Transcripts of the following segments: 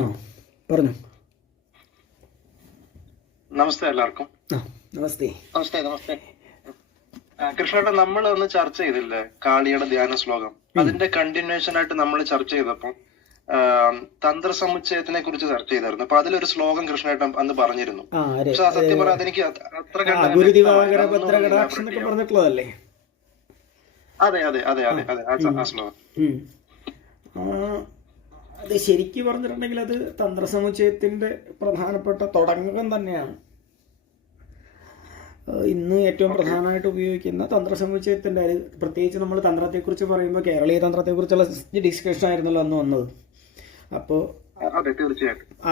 ആ പറഞ്ഞു. നമസ്തേ എല്ലാവർക്കും. നമസ്തേ. നമസ്തേ നമസ്തേ. കൃഷ്ണേട്ടൻ, നമ്മൾ ഒന്ന് ചർച്ച ചെയ്തില്ലേ കാളിയുടെ ധ്യാന ശ്ലോകം? അതിന്റെ കണ്ടിന്യൂഷൻ ആയിട്ട് നമ്മൾ ചർച്ച ചെയ്തപ്പോൾ തന്ത്രസമുച്ചയത്തിനെ കുറിച്ച് ചർച്ച ചെയ്തായിരുന്നു. അപ്പൊ അതിലൊരു ശ്ലോകം കൃഷ്ണേട്ടൻ അന്ന് പറഞ്ഞിരുന്നു. പക്ഷെ ആ സത്യം പറയാൻ അതെനിക്ക് അത്ര പറഞ്ഞിട്ടുള്ളതല്ലേ? അതെ അതെ അതെ അതെ അതെ ആ ശ്ലോകം. അത് ശരിക്കും പറഞ്ഞിട്ടുണ്ടെങ്കിൽ അത് തന്ത്രസമുച്ചയത്തിന്റെ പ്രധാനപ്പെട്ട തുടക്കം തന്നെയാണ്. ഇന്ന് ഏറ്റവും പ്രധാനമായിട്ട് ഉപയോഗിക്കുന്ന തന്ത്രസമുച്ചയത്തിന്റെ, പ്രത്യേകിച്ച് നമ്മൾ തന്ത്രത്തെക്കുറിച്ച് പറയുമ്പോൾ കേരളീയ തന്ത്രത്തെക്കുറിച്ചുള്ള ഡിസ്കഷൻ ആയിരുന്നല്ലോ അന്ന് വന്നത്. അപ്പോൾ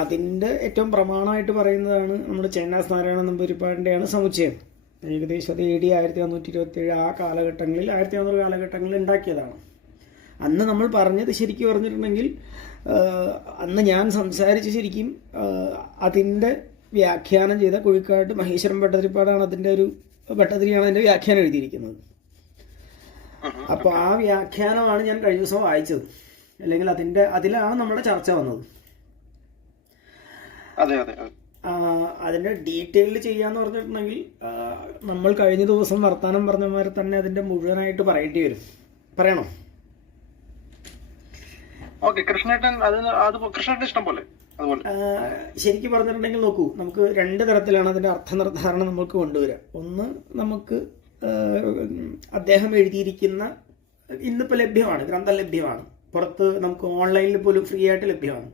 അതിന്റെ ഏറ്റവും പ്രമാണമായിട്ട് പറയുന്നതാണ് നമ്മുടെ ചേന്നാസ് നാരായണ നമ്പൂതിരിപ്പാടിന്റെയാണ് സമുച്ചയം. ഏകദേശം അത് AD 1127 ആ കാലഘട്ടങ്ങളിൽ 1400 കാലഘട്ടങ്ങളിൽ ഉണ്ടാക്കിയതാണ്. അന്ന് നമ്മൾ പറഞ്ഞത് ശരിക്കും പറഞ്ഞിട്ടുണ്ടെങ്കിൽ അന്ന് ഞാൻ സംസാരിച്ച് ശരിക്കും അതിൻ്റെ വ്യാഖ്യാനം ചെയ്ത കുഴിക്കാട്ട് മഹേശ്വരം ഭട്ടതിരിപ്പാടാണ് അതിൻ്റെ ഒരു ഭട്ടതിരിയാണ് അതിൻ്റെ വ്യാഖ്യാനം എഴുതിയിരിക്കുന്നത്. അപ്പോൾ ആ വ്യാഖ്യാനമാണ് ഞാൻ കഴിഞ്ഞ ദിവസം വായിച്ചത്. അല്ലെങ്കിൽ അതിലാണ് നമ്മുടെ ചർച്ച വന്നത്. അതിൻ്റെ ഡീറ്റെയിൽഡ് ചെയ്യാന്ന് പറഞ്ഞിട്ടുണ്ടെങ്കിൽ നമ്മൾ കഴിഞ്ഞ ദിവസം വർത്താനം പറഞ്ഞമാരെ തന്നെ അതിൻ്റെ മുഴുവനായിട്ട് പറയേണ്ടി വരും. പറയണോ? ശരിക്കും പറഞ്ഞിട്ടുണ്ടെങ്കിൽ നോക്കൂ, നമുക്ക് രണ്ട് തരത്തിലാണ് അതിന്റെ അർത്ഥ നിർദ്ധാരണം നമുക്ക് കൊണ്ടുവരാം. ഒന്ന്, നമുക്ക് അദ്ദേഹം എഴുതിയിരിക്കുന്ന ഇന്നിപ്പോൾ ലഭ്യമാണ്, ഗ്രന്ഥം ലഭ്യമാണ്, പുറത്ത് നമുക്ക് ഓൺലൈനിൽ പോലും ഫ്രീ ആയിട്ട് ലഭ്യമാണ്.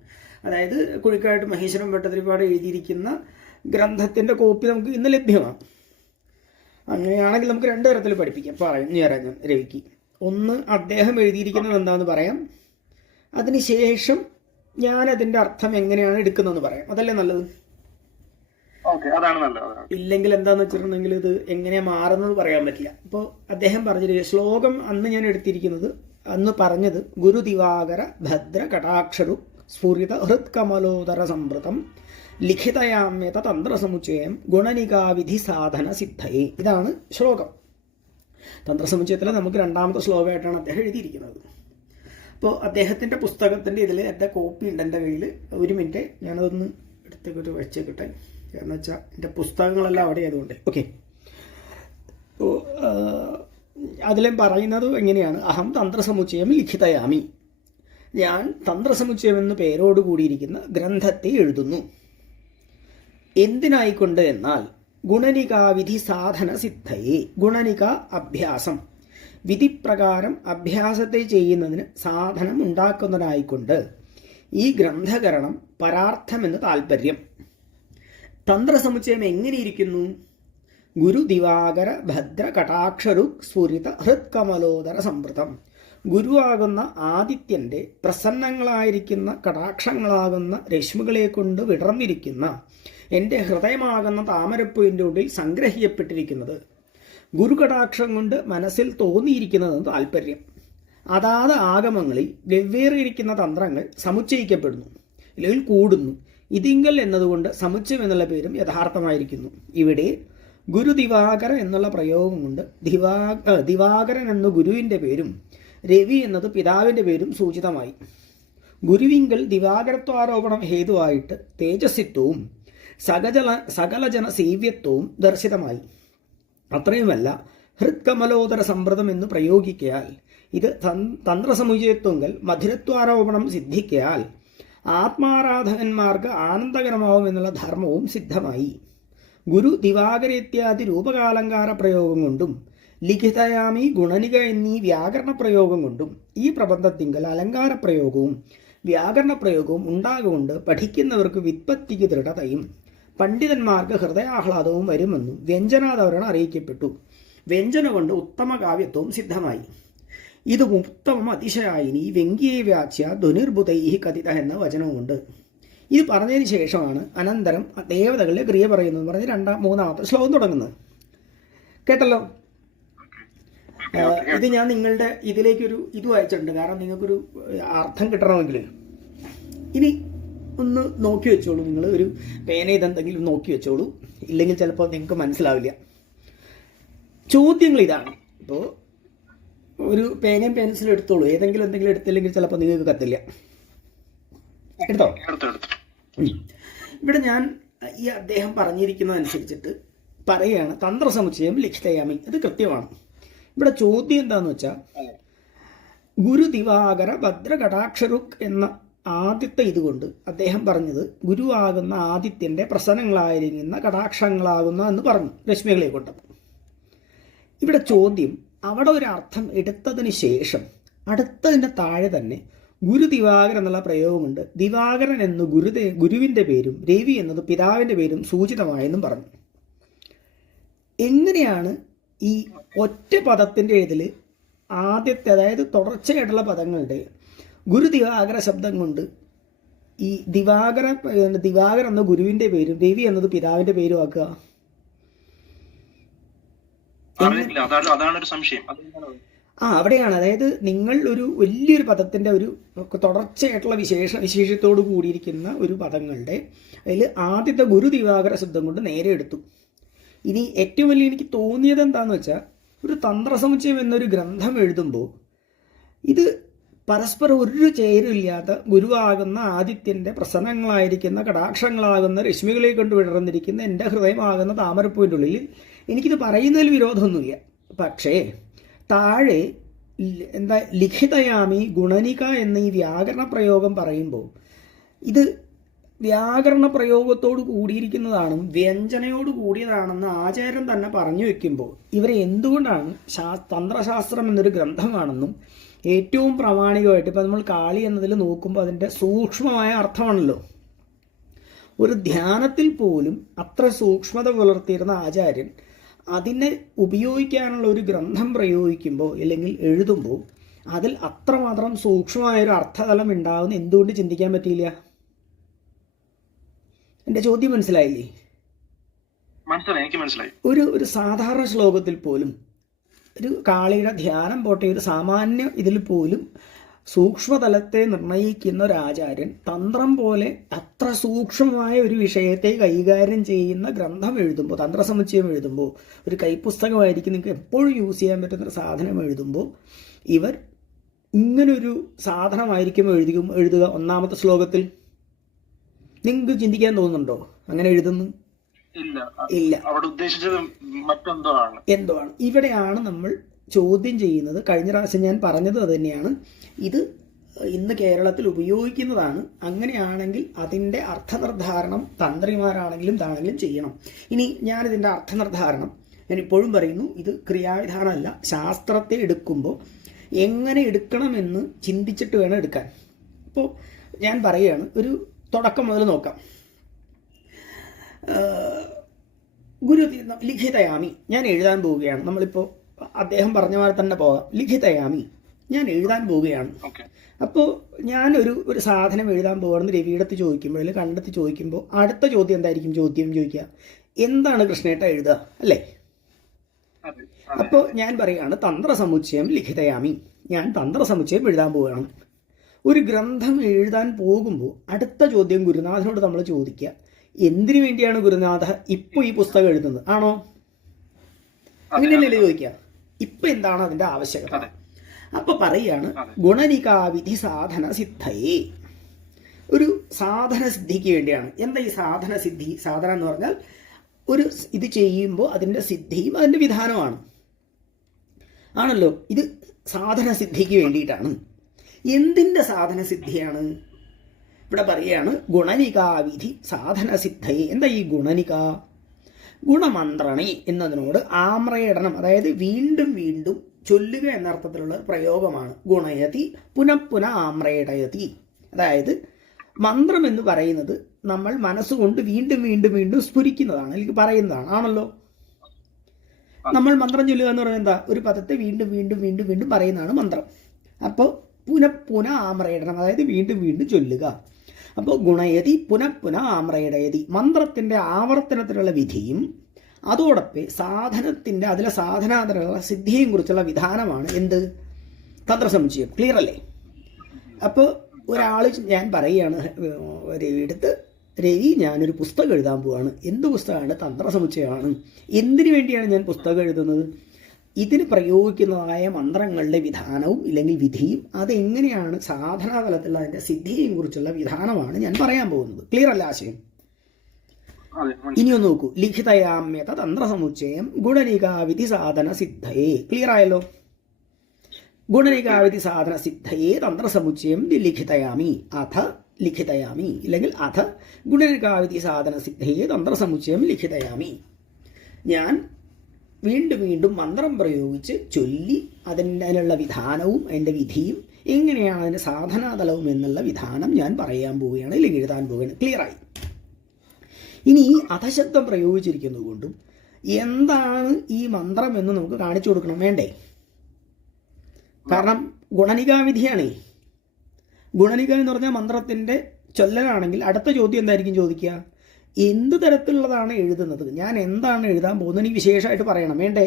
അതായത് കുഴിക്കാട്ട് മഹേശ്വരം ഭട്ടതിരിപ്പാട് എഴുതിയിരിക്കുന്ന ഗ്രന്ഥത്തിന്റെ കോപ്പി നമുക്ക് ഇന്ന് ലഭ്യമാണ്. അങ്ങനെയാണെങ്കിൽ നമുക്ക് രണ്ട് തരത്തിൽ പഠിപ്പിക്കാം. പറഞ്ഞു തരാം ഞാൻ രവിക്ക്. ഒന്ന്, അദ്ദേഹം എഴുതിയിരിക്കുന്നത് എന്താണെന്ന് പറയാം. അതിനുശേഷം ഞാൻ അതിന്റെ അർത്ഥം എങ്ങനെയാണ് എടുക്കുന്നതെന്ന് പറയാം. അതല്ലേ നല്ലത്? ഇല്ലെങ്കിൽ എന്താന്ന് വെച്ചിട്ടുണ്ടെങ്കിൽ ഇത് എങ്ങനെയാ മാറുന്നത് പറയാൻ പറ്റില്ല. അപ്പോൾ അദ്ദേഹം പറഞ്ഞിരിക്കുക ശ്ലോകം അന്ന് ഞാൻ എടുത്തിരിക്കുന്നത്, അന്ന് പറഞ്ഞത് ഗുരു ദിവാകര ഭദ്ര കടാക്ഷരു സ്ഫുരിത ഹൃത്കമലോദര സംവൃതം ലിഖിതയാമ്യത തന്ത്രസമുച്ചയം ഗുണനികാവിധി സാധന സിദ്ധയെ. ഇതാണ് ശ്ലോകം. തന്ത്രസമുച്ചയത്തിൽ നമുക്ക് രണ്ടാമത്തെ ശ്ലോകമായിട്ടാണ് അദ്ദേഹം എഴുതിയിരിക്കുന്നത്. അപ്പോൾ അദ്ദേഹത്തിൻ്റെ പുസ്തകത്തിൻ്റെ ഇതിൽ എൻ്റെ കോപ്പി ഉണ്ട് എൻ്റെ കയ്യിൽ. ഒരു മിനിറ്റ്, ഞാനതൊന്ന് എടുത്തേക്കൊരു വെച്ചേക്കട്ടെ. കാരണം വെച്ചാൽ എൻ്റെ പുസ്തകങ്ങളെല്ലാം അവിടെ ആയതുകൊണ്ട്. ഓക്കെ, അപ്പോൾ അതിലും പറയുന്നത് എങ്ങനെയാണ്? അഹം തന്ത്രസമുച്ചയം ലിഖിതയാമി. ഞാൻ തന്ത്രസമുച്ചയം എന്ന് പേരോട് കൂടിയിരിക്കുന്ന ഗ്രന്ഥത്തെ എഴുതുന്നു. എന്തിനായിക്കൊണ്ട് എന്നാൽ ഗുണനികാവിധി സാധന സിദ്ധയെ. ഗുണനിക അഭ്യാസം, വിധിപ്രകാരം അഭ്യാസത്തെ ചെയ്യുന്നതിന് സാധനം ഉണ്ടാക്കുന്നതിനായിക്കൊണ്ട് ഈ ഗ്രന്ഥകരണം പരാർത്ഥമെന്ന് താൽപ്പര്യം. തന്ത്രസമുച്ചയം എങ്ങനെയിരിക്കുന്നു? ഗുരു ദിവാകര ഭദ്ര കടാക്ഷരു സ്ഫുരിത ഹൃത്കമലോദര സംവൃതം. ഗുരുവാകുന്ന ആദിത്യന്റെ പ്രസന്നങ്ങളായിരിക്കുന്ന കടാക്ഷങ്ങളാകുന്ന രശ്മികളെ കൊണ്ട് വിടർന്നിരിക്കുന്ന എൻ്റെ ഹൃദയമാകുന്ന താമരപ്പൂവിൻ്റെ ഉള്ളിൽ സംഗ്രഹിക്കപ്പെട്ടിരിക്കുന്നത് ഗുരുകടാക്ഷം കൊണ്ട് മനസ്സിൽ തോന്നിയിരിക്കുന്നതെന്ന് താല്പര്യം. അതാത് ആഗമങ്ങളിൽ വെവ്വേറെ ഇരിക്കുന്ന തന്ത്രങ്ങൾ സമുച്ചയിക്കപ്പെടുന്നു, അല്ലെങ്കിൽ കൂടുന്നു. ഇതിങ്കൽ എന്നതുകൊണ്ട് സമുച്ചയം എന്നുള്ള പേരും യഥാർത്ഥമായിരിക്കുന്നു. ഇവിടെ ഗുരു ദിവാകര എന്നുള്ള പ്രയോഗം കൊണ്ട് ദിവാകരൻ എന്ന ഗുരുവിൻ്റെ പേരും രവി എന്നത് പിതാവിൻ്റെ പേരും സൂചിതമായി. ഗുരുവിങ്കൽ ദിവാകരത്വാരോപണം ഹേതുവായിട്ട് തേജസ്വിത്വവും സകലജന സേവ്യത്വവും ദർശിതമായി. അത്രയുമല്ല, ഹൃത്കമലോദര സംവൃതം എന്ന് പ്രയോഗിക്കയാൽ ഇത് തന്ത്രസമുച്ചയത്വങ്കൽ മധുരത്വാരോപണം സിദ്ധിക്കയാൽ ആത്മാരാധകന്മാർക്ക് ആനന്ദകരമാവും എന്നുള്ള ധർമ്മവും സിദ്ധമായി. ഗുരു ദിവാകര ഇത്യാദി രൂപകാലങ്കാര പ്രയോഗം കൊണ്ടും ലിഖിതയാമി ഗുണനിക എന്നീ വ്യാകരണ പ്രയോഗം കൊണ്ടും ഈ പ്രബന്ധത്തിങ്കൽ അലങ്കാര പ്രയോഗവും വ്യാകരണ പ്രയോഗവും ഉണ്ടാകൊണ്ട് പഠിക്കുന്നവർക്ക് വിത്പത്തിക്ക് ദൃഢതയും പണ്ഡിതന്മാർക്ക് ഹൃദയാഹ്ലാദവും വരുമെന്നും വ്യഞ്ജനാദവരണം അറിയിക്കപ്പെട്ടു. വ്യഞ്ജന കൊണ്ട് ഉത്തമ കാവ്യത്വവും സിദ്ധമായി. ഇത് ഉത്തമം അതിശയായിനി വ്യംഗ്യേ വ്യാച്യ ധ്വനിർബുധൈ കഥിത എന്ന വചനവുമുണ്ട്. ഇത് പറഞ്ഞതിന് ശേഷമാണ് അനന്തരം ദേവതകളുടെ ക്രിയ പറയുന്നത് പറഞ്ഞ് മൂന്നാമത്തെ ശ്ലോകം തുടങ്ങുന്നത്. കേട്ടല്ലോ? ഇത് ഞാൻ നിങ്ങളുടെ ഇതിലേക്കൊരു ഇത് വായിച്ചിട്ടുണ്ട്, കാരണം നിങ്ങൾക്കൊരു അർത്ഥം കിട്ടണമെങ്കിൽ. ഇനി ഒന്ന് നോക്കി വെച്ചോളൂ, നിങ്ങൾ ഒരു പേന ഇതെന്തെങ്കിലും നോക്കി വെച്ചോളൂ, ഇല്ലെങ്കിൽ ചിലപ്പോൾ നിങ്ങൾക്ക് മനസ്സിലാവില്ല. ചോദ്യങ്ങൾ ഇതാണ്. ഇപ്പോൾ ഒരു പേനയും പെൻസിലും എടുത്തോളൂ, എന്തെങ്കിലും എടുത്തില്ലെങ്കിൽ ചിലപ്പോൾ നിങ്ങൾക്ക് കത്തില്ല. എടുത്തോ? എടുത്തു. ഇവിടെ ഞാൻ ഈ അദ്ദേഹം പറഞ്ഞിരിക്കുന്നതനുസരിച്ചിട്ട് പറയുകയാണ് തന്ത്രസമുച്ചയം ലിഖിതയാമി. അത് കൃത്യമാണ്. ഇവിടെ ചോദ്യം എന്താന്ന് വെച്ചാൽ ഗുരു ദിവാകര ഭദ്രകടാക്ഷരുക് എന്ന ആദ്യത്തെ ഇതുകൊണ്ട് അദ്ദേഹം പറഞ്ഞത് ഗുരുവാകുന്ന ആദിത്യന്റെ പ്രസന്നങ്ങളായിരിക്കുന്ന കടാക്ഷങ്ങളാകുന്ന എന്ന് പറഞ്ഞു, രശ്മികളെ കൊണ്ട്. ഇവിടെ ചോദ്യം, അവിടെ ഒരു അർത്ഥം എടുത്തതിന് ശേഷം അടുത്തതിൻ്റെ താഴെ തന്നെ ഗുരു ദിവാകരൻ എന്നുള്ള പ്രയോഗമുണ്ട്. ദിവാകരൻ എന്ന് ഗുരുവിൻ്റെ പേരും രവി എന്നത് പിതാവിൻ്റെ പേരും സൂചിതമായെന്നും പറഞ്ഞു. എങ്ങനെയാണ് ഈ ഒറ്റ പദത്തിൻ്റെ എഴുതിൽ ആദ്യത്തെ, അതായത് തുടർച്ചയായിട്ടുള്ള പദങ്ങളുടെ ഗുരു ദിവാകര ശബ്ദം കൊണ്ട് ഈ ദിവാകരൻ എന്ന ഗുരുവിൻ്റെ പേരും രവി എന്നത് പിതാവിൻ്റെ പേരും ആക്കുക? അതാണ് സംശയം. അവിടെയാണ്. അതായത് നിങ്ങൾ ഒരു വലിയൊരു പദത്തിൻ്റെ ഒരു തുടർച്ചയായിട്ടുള്ള വിശേഷത്തോട് കൂടിയിരിക്കുന്ന ഒരു പദങ്ങളുടെ അതിൽ ആദ്യത്തെ ഗുരു ദിവാകര ശബ്ദം കൊണ്ട് നേരെ എടുത്തു. ഇനി ഏറ്റവും വലിയ എനിക്ക് തോന്നിയത് എന്താണെന്ന് വെച്ചാൽ, ഒരു തന്ത്രസമുച്ചയം എന്നൊരു ഗ്രന്ഥം എഴുതുമ്പോൾ ഇത് പരസ്പരം ഒരു ചേരുമില്ലാത്ത ഗുരുവാകുന്ന ആദിത്യൻ്റെ പ്രസന്നങ്ങളായിരിക്കുന്ന കടാക്ഷങ്ങളാകുന്ന രശ്മികളെ കൊണ്ട് വിടർന്നിരിക്കുന്ന എൻ്റെ ഹൃദയമാകുന്ന താമരപ്പൂവിൻ്റെ ഉള്ളിൽ എനിക്കിത് പറയുന്നതിൽ വിരോധമൊന്നുമില്ല. പക്ഷേ താഴെ എന്താ ലിഖിതയാമി ഗുണനിക എന്ന ഈ വ്യാകരണ പ്രയോഗം പറയുമ്പോൾ ഇത് വ്യാകരണ പ്രയോഗത്തോട് കൂടിയിരിക്കുന്നതാണ്, വ്യഞ്ജനയോട് കൂടിയതാണെന്ന് ആചാര്യൻ തന്നെ പറഞ്ഞു വെക്കുമ്പോൾ ഇവരെ എന്തുകൊണ്ടാണ് തന്ത്രശാസ്ത്രം എന്നൊരു ഗ്രന്ഥമാണെന്നും ഏറ്റവും പ്രാമാണികമായിട്ട് ഇപ്പം നമ്മൾ കാളി എന്നതിൽ നോക്കുമ്പോൾ അതിൻ്റെ സൂക്ഷ്മമായ അർത്ഥമാണല്ലോ. ഒരു ധ്യാനത്തിൽ പോലും അത്ര സൂക്ഷ്മത പുലർത്തിയിരുന്ന ആചാര്യൻ അതിനെ ഉപയോഗിക്കാനുള്ള ഒരു ഗ്രന്ഥം പ്രയോഗിക്കുമ്പോൾ അല്ലെങ്കിൽ എഴുതുമ്പോൾ അതിൽ അത്രമാത്രം സൂക്ഷ്മമായൊരു അർത്ഥതലം ഉണ്ടാകുന്ന എന്തുകൊണ്ട് ചിന്തിക്കാൻ പറ്റിയില്ല? എൻ്റെ ചോദ്യം മനസ്സിലായില്ലേ? എനിക്ക് മനസ്സിലായി. ഒരു സാധാരണ ശ്ലോകത്തിൽ പോലും, ഒരു കാളിയുടെ ധ്യാനം പോട്ടെ, ഒരു സാമാന്യ ഇതിൽ പോലും സൂക്ഷ്മതലത്തെ നിർണയിക്കുന്ന ഒരു ആചാര്യൻ തന്ത്രം പോലെ അത്ര സൂക്ഷ്മമായ ഒരു വിഷയത്തെ കൈകാര്യം ചെയ്യുന്ന ഗ്രന്ഥം എഴുതുമ്പോൾ, തന്ത്രസമുച്ചയം എഴുതുമ്പോൾ, ഒരു കൈപ്പുസ്തകമായിരിക്കും നിങ്ങൾക്ക് എപ്പോഴും യൂസ് ചെയ്യാൻ പറ്റുന്ന സാധനം എഴുതുമ്പോൾ ഇവർ ഇങ്ങനൊരു സാധനമായിരിക്കും എഴുതുക ഒന്നാമത്തെ ശ്ലോകത്തിൽ. നിങ്ങൾക്ക് ചിന്തിക്കാൻ തോന്നുന്നുണ്ടോ അങ്ങനെ എഴുതുന്നു? ഇല്ല. അവിടെ ഉദ്ദേശിച്ചത് മറ്റെന്തോ ആണ്. ഇവിടെയാണ് നമ്മൾ ചോദ്യം ചെയ്യുന്നത്. കഴിഞ്ഞ പ്രാവശ്യം ഞാൻ പറഞ്ഞത് അത് തന്നെയാണ്. ഇത് ഇന്ന് കേരളത്തിൽ ഉപയോഗിക്കുന്നതാണ്. അങ്ങനെയാണെങ്കിൽ അതിൻ്റെ അർത്ഥനിർദ്ധാരണം തന്ത്രിമാരാണെങ്കിലും ഇതാണെങ്കിലും ചെയ്യണം. ഇനി ഞാനിതിൻ്റെ അർത്ഥനിർദ്ധാരണം ഞാൻ ഇപ്പോഴും പറയുന്നു, ഇത് ക്രിയാവിധാനമല്ല. ശാസ്ത്രത്തെ എടുക്കുമ്പോൾ എങ്ങനെ എടുക്കണമെന്ന് ചിന്തിച്ചിട്ട് വേണം എടുക്കാൻ. അപ്പോൾ ഞാൻ പറയുകയാണ്, ഒരു തുടക്കം മുതൽ നോക്കാം. ഗുരു ലിഖിതയാമി, ഞാൻ എഴുതാൻ പോവുകയാണ്. നമ്മളിപ്പോൾ അദ്ദേഹം പറഞ്ഞ പോലെ തന്നെ പോകാം. ലിഖിതയാമി, ഞാൻ എഴുതാൻ പോവുകയാണ്. അപ്പോൾ ഞാനൊരു സാധനം എഴുതാൻ പോകുകയാണെന്ന് രവിയെടുത്ത് ചോദിക്കുമ്പോൾ അല്ലെങ്കിൽ കണ്ടെത്തി ചോദിക്കുമ്പോൾ അടുത്ത ചോദ്യം എന്തായിരിക്കും? ചോദിക്കുക എന്താണ് കൃഷ്ണേട്ട എഴുതുക, അല്ലേ? അപ്പോൾ ഞാൻ പറയുകയാണ് തന്ത്രസമുച്ചയം ലിഖിതയാമി, ഞാൻ തന്ത്രസമുച്ചയം എഴുതാൻ പോവുകയാണ്. ഒരു ഗ്രന്ഥം എഴുതാൻ പോകുമ്പോൾ അടുത്ത ചോദ്യം ഗുരുനാഥനോട് നമ്മൾ ചോദിക്കുക, എന്തിനു വേണ്ടിയാണ് ഗുരുനാഥ ഇപ്പോൾ ഈ പുസ്തകം എഴുതുന്നത്? ആണോ? അങ്ങനെയല്ലേ ചോദിക്കുക? ഇപ്പം എന്താണ് അതിൻ്റെ ആവശ്യകത? അപ്പോൾ പറയുകയാണ് ഗുണനികാവിധി സാധന സിദ്ധയേ, ഒരു സാധന സിദ്ധിക്ക് വേണ്ടിയാണ്. എന്താ ഈ സാധന സിദ്ധി? സാധന എന്ന് പറഞ്ഞാൽ ഒരു ഇത് ചെയ്യുമ്പോൾ അതിൻ്റെ സിദ്ധിയും അതിൻ്റെ വിധാനമാണ് ആണല്ലോ. ഇത് സാധന സിദ്ധിക്ക് വേണ്ടിയിട്ടാണ്. എന്തിൻ്റെ സാധന സിദ്ധിയാണ്? ഇവിടെ പറയുകയാണ് ഗുണനികാവിധി സാധന സിദ്ധയെ. എന്താ ഈ ഗുണനിക? ഗുണമന്ത്രണി എന്നതിനോട് ആമ്രയിടണം, അതായത് വീണ്ടും വീണ്ടും ചൊല്ലുക എന്നർത്ഥത്തിലുള്ള പ്രയോഗമാണ്. ഗുണയതി പുനഃപുന ആമ്രയിടയതി. അതായത് മന്ത്രം എന്ന് പറയുന്നത് നമ്മൾ മനസ്സുകൊണ്ട് വീണ്ടും വീണ്ടും വീണ്ടും സ്ഫുരിക്കുന്നതാണ്, അല്ലെങ്കിൽ പറയുന്നതാണ് ആണല്ലോ. നമ്മൾ മന്ത്രം ചൊല്ലുക എന്ന് പറയുന്നത് എന്താ? ഒരു പദത്തെ വീണ്ടും വീണ്ടും വീണ്ടും വീണ്ടും പറയുന്നതാണ് മന്ത്രം. അപ്പോൾ പുനഃപുന ആമ്രയിടണം, അതായത് വീണ്ടും വീണ്ടും ചൊല്ലുക. അപ്പോൾ ഗുണയതി പുനഃപുന ആമ്രയിടയതി, മന്ത്രത്തിൻ്റെ ആവർത്തനത്തിലുള്ള വിധിയും അതോടൊപ്പം സാധനത്തിൻ്റെ അതിലെ സാധനാതിലുള്ള സിദ്ധിയും കുറിച്ചുള്ള വിധാനമാണ് എന്ത്? തന്ത്രസമുച്ചയം. ക്ലിയർ അല്ലേ? അപ്പോൾ ഒരാൾ ഞാൻ പറയുകയാണ് രവിയെടുത്ത്, രവി ഞാനൊരു പുസ്തകം എഴുതാൻ പോവാണ്. എന്ത് പുസ്തകമാണ്? തന്ത്രസമുച്ചയമാണ്. എന്തിനു വേണ്ടിയാണ് ഞാൻ പുസ്തകം എഴുതുന്നത്? ഇതിന് പ്രയോഗിക്കുന്നതായ മന്ത്രങ്ങളുടെ വിധാനവും ഇല്ലെങ്കിൽ വിധിയും അതെങ്ങനെയാണ് സാധനാതലത്തിലുള്ള അതിൻ്റെ സിദ്ധിയെയും കുറിച്ചുള്ള വിധാനമാണ് ഞാൻ പറയാൻ പോകുന്നത്. ക്ലിയർ അല്ല ആശയം? ഇനിയൊന്ന് നോക്കൂ. ലിഖിതയാമ്യത തന്ത്രസമുച്ചയം ഗുണനികാവിധി സാധന സിദ്ധയേ. ക്ലിയർ ആയല്ലോ? ഗുണനികാവിധി സാധന സിദ്ധയേ തന്ത്രസമുച്ചയം ലിഖിതയാമി അഥ ലിഖിതയാമി ഇല്ലെങ്കിൽ അഥ ഗുണനികാവിധി സാധന സിദ്ധയേ തന്ത്രസമുച്ചയം ലിഖിതയാമി. ഞാൻ വീണ്ടും വീണ്ടും മന്ത്രം പ്രയോഗിച്ച് ചൊല്ലി അതിനുള്ള വിധാനവും അതിൻ്റെ വിധിയും എങ്ങനെയാണ് അതിൻ്റെ സാധനാതലവും എന്നുള്ള വിധാനം ഞാൻ പറയാൻ പോവുകയാണ്, അല്ലെങ്കിൽ എഴുതാൻ പോവുകയാണ്. ക്ലിയറായി? ഇനി ഈ അധശബ്ദം പ്രയോഗിച്ചിരിക്കുന്നത് കൊണ്ടും എന്താണ് ഈ മന്ത്രം എന്ന് നമുക്ക് കാണിച്ചു കൊടുക്കണം, വേണ്ടേ? കാരണം ഗുണനികാവിധിയാണേ. ഗുണനിക എന്ന് പറഞ്ഞാൽ മന്ത്രത്തിൻ്റെ ചൊല്ലലാണെങ്കിൽ അടുത്ത ചോദ്യം എന്തായിരിക്കും ചോദിക്കുക? എന്ത് തരത്തിലുള്ളതാണ് എഴുതുന്നത്, ഞാൻ എന്താണ് എഴുതാൻ പോകുന്നത് എനിക്ക് വിശേഷമായിട്ട് പറയണം, വേണ്ടേ?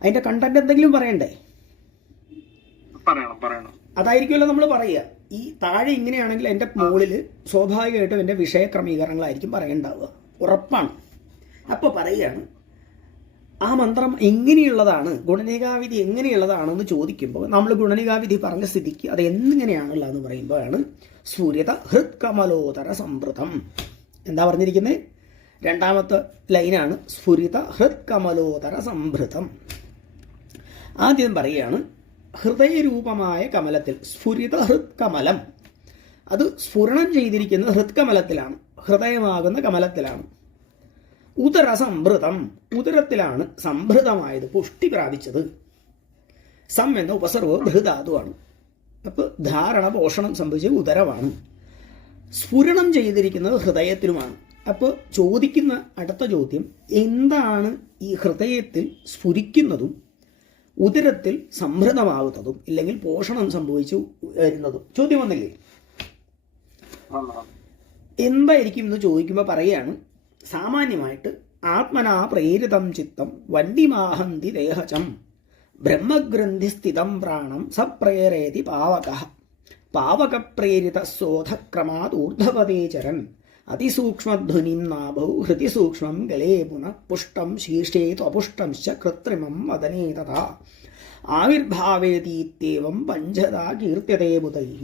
അതിന്റെ കണ്ടന്റ് എന്തെങ്കിലും പറയണ്ടേ? അതായിരിക്കുമല്ലോ നമ്മൾ പറയുക. ഈ താഴെ ഇങ്ങനെയാണെങ്കിൽ എൻ്റെ മുകളിൽ സ്വാഭാവികമായിട്ടും എൻ്റെ വിഷയക്രമീകരണങ്ങളായിരിക്കും പറയേണ്ടാവുക, ഉറപ്പാണ്. അപ്പോൾ പറയുകയാണ് ആ മന്ത്രം എങ്ങനെയുള്ളതാണ്, ഗുണനികാവിധി എങ്ങനെയുള്ളതാണെന്ന് ചോദിക്കുമ്പോൾ നമ്മൾ ഗുണനികാവിധി പറഞ്ഞ സ്ഥിതിക്ക് അത് എങ്ങനെയാണുള്ളതെന്ന് പറയുമ്പോഴാണ് സ്ഫുരിത ഹൃത്കമലോദര സംഭൃതം. എന്താ പറഞ്ഞിരിക്കുന്നത്? രണ്ടാമത്തെ ലൈനാണ് സ്ഫുരിത ഹൃത്കമലോദര സംഭൃതം. ആദ്യം പറയുകയാണ് ഹൃദയരൂപമായ കമലത്തിൽ, സ്ഫുരിത ഹൃത്കമലം, അത് സ്ഫുരണം ചെയ്തിരിക്കുന്നത് ഹൃത്കമലത്തിലാണ്, ഹൃദയമാകുന്ന കമലത്തിലാണ്. ഉദര സംഭൃതം, ഉദരത്തിലാണ് സംഭൃതമായത്, പുഷ്ടി പ്രാപിച്ചത്. സം എന്ന ഉപസർവ ബൃഹധാതുവാണ്. അപ്പോൾ ധാരണ പോഷണം സംഭവിച്ച ഉദരമാണ്. സ്ഫുരണം ചെയ്തിരിക്കുന്നത് ഹൃദയത്തിലുമാണ്. അപ്പോൾ ചോദിക്കുന്ന അടുത്ത ചോദ്യം, എന്താണ് ഈ ഹൃദയത്തിൽ സ്ഫുരിക്കുന്നതും ഉദരത്തിൽ സംഭൃതമാകുന്നതും ഇല്ലെങ്കിൽ പോഷണം സംഭവിച്ചു വരുന്നതും? ചോദ്യം വന്നില്ലേ? എന്തായിരിക്കും എന്ന് ചോദിക്കുമ്പോൾ പറയുകയാണ് സാമാന്യമായിട്ട് ആത്മനാ പ്രേരിതം ചിത്തം വണ്ടിമാഹന്തി ദേഹചം ബ്രഹ്മഗ്രന്ഥിസ്ഥിതം പ്രാണം സപ്രേരേതി പാവക പാവകപ്രേരിത ശോധക്രമാത് ഊർധ്വപദേ ചരൻ അതിസൂക്ഷ്മധ്വനിം നാഭൗ ഹൃതിസൂക്ഷ്മം ഗലേ പുനഃ പുഷ്ടം ശീർഷേ ത്വപുഷ്ടം കൃത്രിമം വദനേ തഥാ ആവിർഭാവേതീത്യേവം പഞ്ചതാ കീർത്യതേ ബുധൈഃ.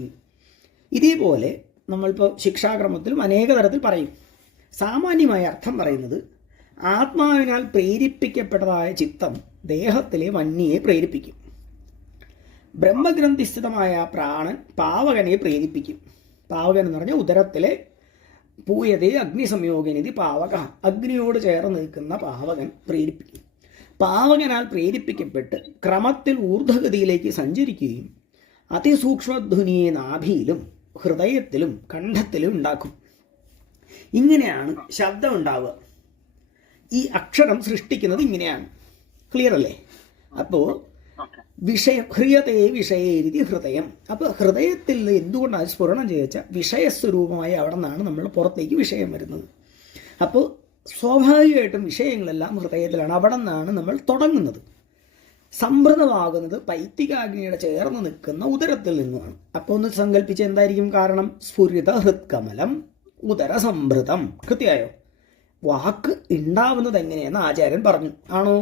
ഇതേപോലെ നമ്മളിപ്പോൾ ശിക്ഷാക്രമത്തിലും അനേക തരത്തിൽ പറയും. സാമാന്യമായ അർത്ഥം പറയുന്നത് ആത്മാവിനാൽ പ്രേരിപ്പിക്കപ്പെട്ടതായ ചിത്തം ദേഹത്തിലെ വന്യയെ പ്രേരിപ്പിക്കും. ബ്രഹ്മഗ്രന്ഥിസ്ഥിതമായ പ്രാണൻ പാവകനെ പ്രേരിപ്പിക്കും. പാവകൻ എന്ന് പറഞ്ഞാൽ ഉദരത്തിലെ പൂയതേ അഗ്നിസംയോഗനിധി പാവക, അഗ്നിയോട് ചേർന്ന് നിൽക്കുന്ന പാവകൻ പ്രേരിപ്പിക്കും. പാവകനാൽ പ്രേരിപ്പിക്കപ്പെട്ട് ക്രമത്തിൽ ഊർധ്വഗതിയിലേക്ക് സഞ്ചരിക്കുകയും അതിസൂക്ഷ്മധ്വനിയെ നാഭിയിലും ഹൃദയത്തിലും കണ്ഠത്തിലും ഉണ്ടാക്കും. ഇങ്ങനെയാണ് ശബ്ദം ഉണ്ടാവുക. ഈ അക്ഷരം സൃഷ്ടിക്കുന്നത് ഇങ്ങനെയാണ്. ക്ലിയർ അല്ലേ? അപ്പോൾ വിഷയം ഹൃയതേ വിഷയേരിതി ഹൃദയം. അപ്പോൾ ഹൃദയത്തിൽ എന്തുകൊണ്ടാണ് സ്ഫുരണം ചെയ്യിച്ച വിഷയസ്വരൂപമായി അവിടെ നിന്നാണ് നമ്മൾ പുറത്തേക്ക് വിഷയം വരുന്നത്. അപ്പോൾ സ്വാഭാവികമായിട്ടും വിഷയങ്ങളെല്ലാം ഹൃദയത്തിലാണ്, അവിടെ നിന്നാണ് നമ്മൾ തുടങ്ങുന്നത്. സംഭൃതമാകുന്നത് പൈത്തികാഗ്നിയുടെ ചേർന്ന് നിൽക്കുന്ന ഉദരത്തിൽ നിന്നുമാണ്. അപ്പോൾ ഒന്ന് സങ്കല്പിച്ച് എന്തായിരിക്കും കാരണം? സ്ഫുരിത ഹൃത്കമലം ഉദര സംഭൃതം. കൃത്യമായോ? വാക്ക് ഉണ്ടാവുന്നത് എങ്ങനെയെന്ന് ആചാര്യൻ പറഞ്ഞു. ആണോ?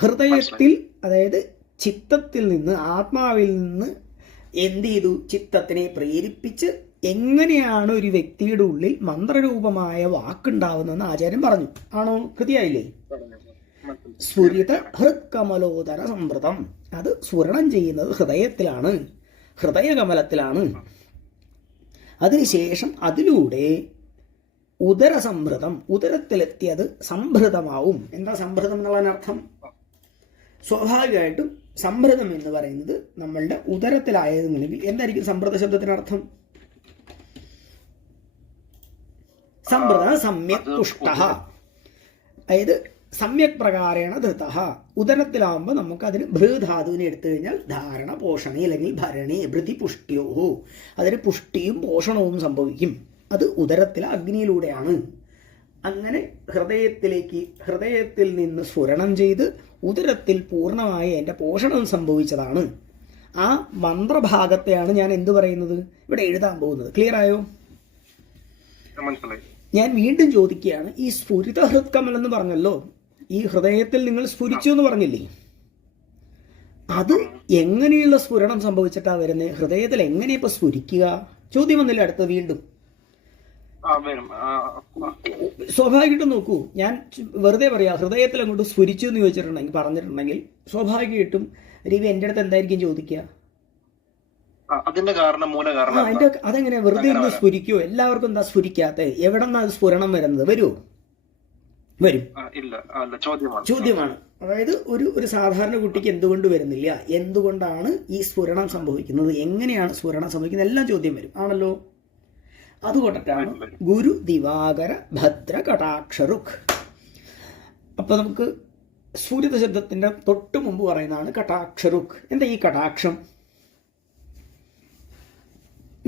ഹൃദയത്തിൽ, അതായത് ചിത്തത്തിൽ നിന്ന്, ആത്മാവിൽ നിന്ന് എന്ത് ചെയ്തു? ചിത്തത്തിനെ പ്രേരിപ്പിച്ച് എങ്ങനെയാണ് ഒരു വ്യക്തിയുടെ ഉള്ളിൽ മന്ത്രരൂപമായ വാക്കുണ്ടാവുന്നതെന്ന് ആചാര്യൻ പറഞ്ഞു. ആണോ? കൃത്യമായില്ലേ? സ്ഫുരിത ഹൃത്കമലോദര സംഭൃതം. അത് സ്ഫുരണം ചെയ്യുന്നത് ഹൃദയത്തിലാണ്, ഹൃദയകമലത്തിലാണ്. അതിനുശേഷം അതിലൂടെ ഉദരസംഭൃതം, ഉദരത്തിലെത്തിയത് സംഭൃതമാവും. എന്താ സംഭൃതം എന്നുള്ളതിനർത്ഥം? സ്വാഭാവികമായിട്ടും സംഭൃതം എന്ന് പറയുന്നത് നമ്മളുടെ ഉദരത്തിലായതെങ്കിൽ എന്തായിരിക്കും സംഭൃത ശബ്ദത്തിനർത്ഥം? സംഭൃത സമ്യക് പുഷ്ട, അതായത് സമ്യക് പ്രകാരേണ ധൃത. ഉദരത്തിലാവുമ്പോൾ നമുക്ക് അതിന് ഭൃധാതുവിനെ എടുത്തു കഴിഞ്ഞാൽ ധാരണ പോഷണി അല്ലെങ്കിൽ ഭരണി ഭൃതി പുഷ്ടിയോ, അതിന് പുഷ്ടിയും പോഷണവും സംഭവിക്കും. അത് ഉദരത്തിലെ അഗ്നിയിലൂടെയാണ്. അങ്ങനെ ഹൃദയത്തിൽ നിന്ന് സ്ഫുരണം ചെയ്ത് ഉദരത്തിൽ പൂർണ്ണമായി എൻ്റെ പോഷണം സംഭവിച്ചതാണ്. ആ മന്ത്രഭാഗത്തെയാണ് ഞാൻ എന്തു പറയുന്നത് ഇവിടെ എഴുതാൻ പോകുന്നത്. ക്ലിയർ ആയോ? ഞാൻ വീണ്ടും ചോദിക്കുകയാണ്, ഈ സ്ഫുരിത ഹൃത്കമൽ എന്ന് പറഞ്ഞല്ലോ, ഈ ഹൃദയത്തിൽ നിങ്ങൾ സ്ഫുരിച്ചു എന്ന് പറഞ്ഞില്ലേ, അത് എങ്ങനെയുള്ള സ്ഫുരണം സംഭവിച്ചിട്ടാ വരുന്നത്? ഹൃദയത്തിൽ എങ്ങനെ ഇപ്പൊ സ്ഫുരിക്കുക? ചോദ്യം വന്നില്ല അടുത്ത വീണ്ടും. സ്വാഭാവികമായിട്ടും നോക്കൂ, ഞാൻ വെറുതെ പറയാം, ഹൃദയത്തിൽ അങ്ങോട്ട് സ്ഫുരിച്ചു എന്ന് ചോദിച്ചിട്ടുണ്ടെങ്കിൽ പറഞ്ഞിട്ടുണ്ടെങ്കിൽ സ്വാഭാവികമായിട്ടും രവി എൻ്റെ അടുത്ത് എന്തായിരിക്കും ചോദിക്കുക? അതിന്റെ കാരണം മൂലകാരണം അതിന്റെ അതെങ്ങനെ വെറുതെ ഇരുന്ന് സ്ഫുരിക്കുവോ? എല്ലാവർക്കും എന്താ സ്ഫുരിക്കാത്ത? എവിടെ നിന്നാ അത് സ്ഫുരണം വരുന്നത്? വരുമോ? വരും. ചോദ്യമാണ്. അതായത് ഒരു സാധാരണ കുട്ടിക്ക് എന്തുകൊണ്ട് വരുന്നില്ല, എന്തുകൊണ്ടാണ് ഈ സ്ഫുരണം സംഭവിക്കുന്നത്, എങ്ങനെയാണ് സ്ഫുരണം സംഭവിക്കുന്നത്, എല്ലാം ചോദ്യം വരും ആണല്ലോ. അതുകൊണ്ടിട്ടാണ് ഗുരു ദിവാകര ഭദ്ര കടാക്ഷറുക്. അപ്പൊ നമുക്ക് സ്ഫുരിത ശബ്ദത്തിന്റെ തൊട്ട് മുമ്പ് പറയുന്നതാണ് കടാക്ഷറുക്. എന്താ ഈ കടാക്ഷം?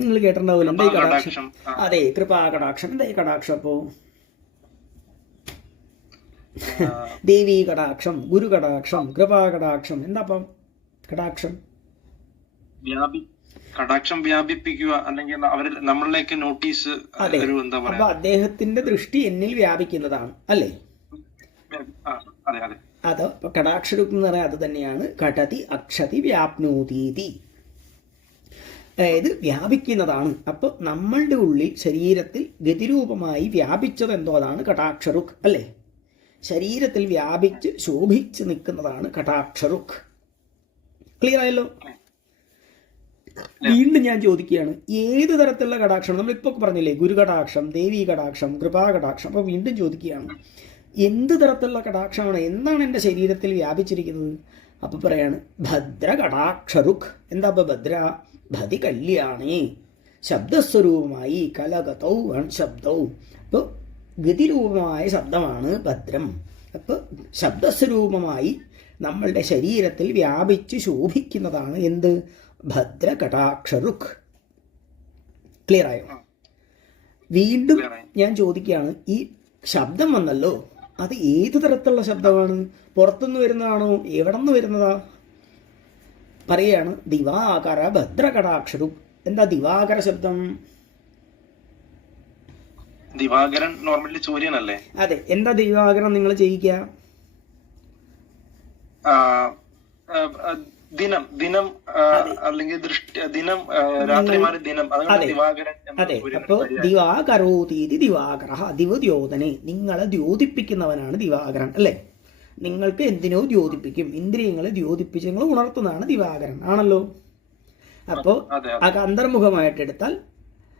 നിങ്ങൾ കേട്ടിട്ടുണ്ടാവില്ല, എന്താ ഈ കടാക്ഷം? അതെ, കൃപാ കടാക്ഷം. എന്താ ഈ കടാക്ഷം? അപ്പോ ദേവീ കടാക്ഷം, ഗുരു കടാക്ഷം, കൃപാ കടാക്ഷം. എന്താ അപ്പം കടാക്ഷം? കടാക്ഷം വ്യാപിപ്പിക്കുക, അല്ലെങ്കിൽ അവരിൽ നമ്മളിലേക്ക് നോട്ടീസ്. അപ്പൊ അദ്ദേഹത്തിന്റെ ദൃഷ്ടി എന്നിൽ വ്യാപിക്കുന്നതാണ് അല്ലേ? അത് കടാക്ഷരൂപം എന്ന് പറയാൻ അത് തന്നെയാണ്. കടതി അക്ഷതി വ്യാപ്നോതീതി, അതായത് വ്യാപിക്കുന്നതാണ്. അപ്പൊ നമ്മളുടെ ഉള്ളിൽ ശരീരത്തിൽ ഗതിരൂപമായി വ്യാപിച്ചത് എന്തോ അതാണ് കടാക്ഷറുക് അല്ലേ? ശരീരത്തിൽ വ്യാപിച്ച് ശോഭിച്ച് നിൽക്കുന്നതാണ് കടാക്ഷറുക്. ക്ലിയർ ആയല്ലോ? വീണ്ടും ഞാൻ ചോദിക്കുകയാണ്, ഏത് തരത്തിലുള്ള കടാക്ഷം? നമ്മളിപ്പോ പറഞ്ഞില്ലേ, ഗുരു കടാക്ഷം, ദേവീ കടാക്ഷം, കൃപാ കടാക്ഷം. അപ്പൊ വീണ്ടും ചോദിക്കുകയാണ്, എന്ത് തരത്തിലുള്ള കടാക്ഷമാണ്? എന്താണ് എൻ്റെ ശരീരത്തിൽ വ്യാപിച്ചിരിക്കുന്നത്? അപ്പൊ പറയാണ് ഭദ്ര കടാക്ഷറുക്. എന്താ അപ്പൊ ഭദ്ര? ഭതി കല്യാണേ, ശബ്ദസ്വരൂപമായി കലഗതൗ ശബ്ദവും. അപ്പോൾ ഗതിരൂപമായ ശബ്ദമാണ് ഭദ്രം. അപ്പോൾ ശബ്ദസ്വരൂപമായി നമ്മളുടെ ശരീരത്തിൽ വ്യാപിച്ച് ശോഭിക്കുന്നതാണ് എന്ത്? ഭദ്ര കടാക്ഷറുക്. ക്ലിയർ ആയോ? വീണ്ടും ഞാൻ ചോദിക്കുകയാണ്, ഈ ശബ്ദം വന്നല്ലോ, അത് ഏത് തരത്തിലുള്ള ശബ്ദമാണ്? പുറത്തുനിന്ന് വരുന്നതാണോ, എവിടെ നിന്ന് വരുന്നതാ? പറയാണ് ദിവാകര ഭദ്ര കടാക്ഷറുക്. എന്താ ദിവാകര ശബ്ദം? ദിവാകരൻ നോർമലി സൂര്യനല്ലേ? അതെ. എന്താ ദിവാകരൻ നിങ്ങൾ ചെയ്യിക്കുക? ദിനം ദിനം അല്ലെങ്കിൽ ദിനം രാത്രി മാറി ദിനം. അതെ. അപ്പൊ ദിവാകരോതീതി ദിവാകര, ദിവദ്യോതനെ, നിങ്ങളെ ദ്യോതിപ്പിക്കുന്നവനാണ് ദിവാകരൻ അല്ലേ? നിങ്ങൾക്ക് എന്തിനോ ദ്യോതിപ്പിക്കും, ഇന്ദ്രിയങ്ങളെ ദ്യോതിപ്പിച്ച് നിങ്ങൾ ഉണർത്തുന്നതാണ് ദിവാകരൻ ആണല്ലോ. അപ്പോ അത് അന്തർമുഖമായിട്ട് എടുത്താൽ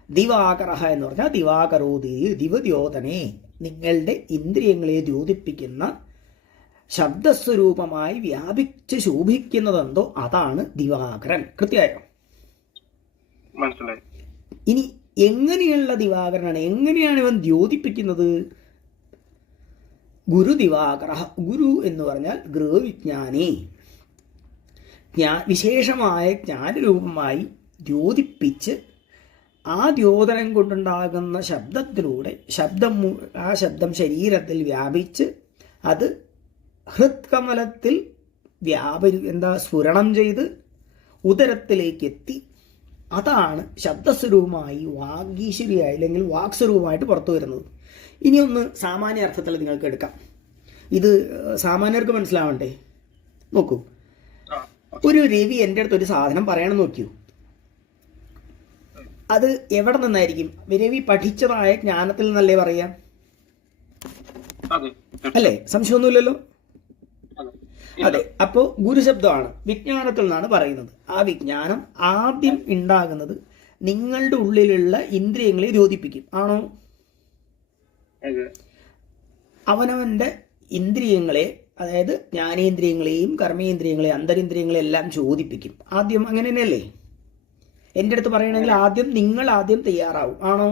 ദിവാകര എന്ന് പറഞ്ഞാൽ ദിവാകരോതി ദിവദ്യോതനെ, നിങ്ങളുടെ ഇന്ദ്രിയങ്ങളെ ദ്യോതിപ്പിക്കുന്ന ശബ്ദസ്വരൂപമായി വ്യാപിച്ച് ശോഭിക്കുന്നതെന്തോ അതാണ് ദിവാകരൻ. കൃത്യമായോ? മനസ്സിലായി. ഇനി എങ്ങനെയുള്ള ദിവാകരനാണ്? എങ്ങനെയാണ് ഇവൻ ദ്യോതിപ്പിക്കുന്നത്? ഗുരു ദിവാകര. ഗുരു എന്ന് പറഞ്ഞാൽ ഗൃഹവിജ്ഞാനി, വിശേഷമായ ജ്ഞാനരൂപമായി ദ്യോതിപ്പിച്ച് ആ ദ്യോതനം കൊണ്ടുണ്ടാകുന്ന ശബ്ദത്തിലൂടെ ആ ശബ്ദം ശരീരത്തിൽ വ്യാപിച്ച് അത് ഹൃത്കമലത്തിൽ സ്ഫുരണം ചെയ്ത് ഉദരത്തിലേക്ക് എത്തി. അതാണ് ശബ്ദസ്വരൂപമായി വാഗീശ്വരിയായി അല്ലെങ്കിൽ വാക്സ്വരൂപമായിട്ട് പുറത്തു വരുന്നത്. ഇനിയൊന്ന് സാമാന്യ അർത്ഥത്തിൽ നിങ്ങൾക്ക് എടുക്കാം. ഇത് സാമാന്യർക്ക് മനസ്സിലാവണ്ടേ? നോക്കൂ, ഒരു രവി എൻ്റെ അടുത്ത് ഒരു സാധനം പറയണം നോക്കിയോ, അത് എവിടെ നിന്നായിരിക്കും? രവി പഠിച്ചതായ ജ്ഞാനത്തിൽ നിന്നല്ലേ പറയാം അല്ലേ? സംശയമൊന്നുമില്ലല്ലോ. അതെ. അപ്പോ ഗുരുശബ്ദമാണ്, വിജ്ഞാനത്തിൽ നിന്നാണ് പറയുന്നത്. ആ വിജ്ഞാനം ആദ്യം ഉണ്ടാകുന്നത് നിങ്ങളുടെ ഉള്ളിലുള്ള ഇന്ദ്രിയങ്ങളെ ദ്യോതിപ്പിക്കും ആണോ? അവനവന്റെ ഇന്ദ്രിയങ്ങളെ, അതായത് ജ്ഞാനേന്ദ്രിയങ്ങളെയും കർമ്മേന്ദ്രിയങ്ങളെയും അന്തരിന്ദ്രിയങ്ങളെയും എല്ലാം ചോദിപ്പിക്കും ആദ്യം. അങ്ങനെ തന്നെയല്ലേ? എൻ്റെ അടുത്ത് പറയണമെങ്കിൽ നിങ്ങൾ ആദ്യം തയ്യാറാവും ആണോ?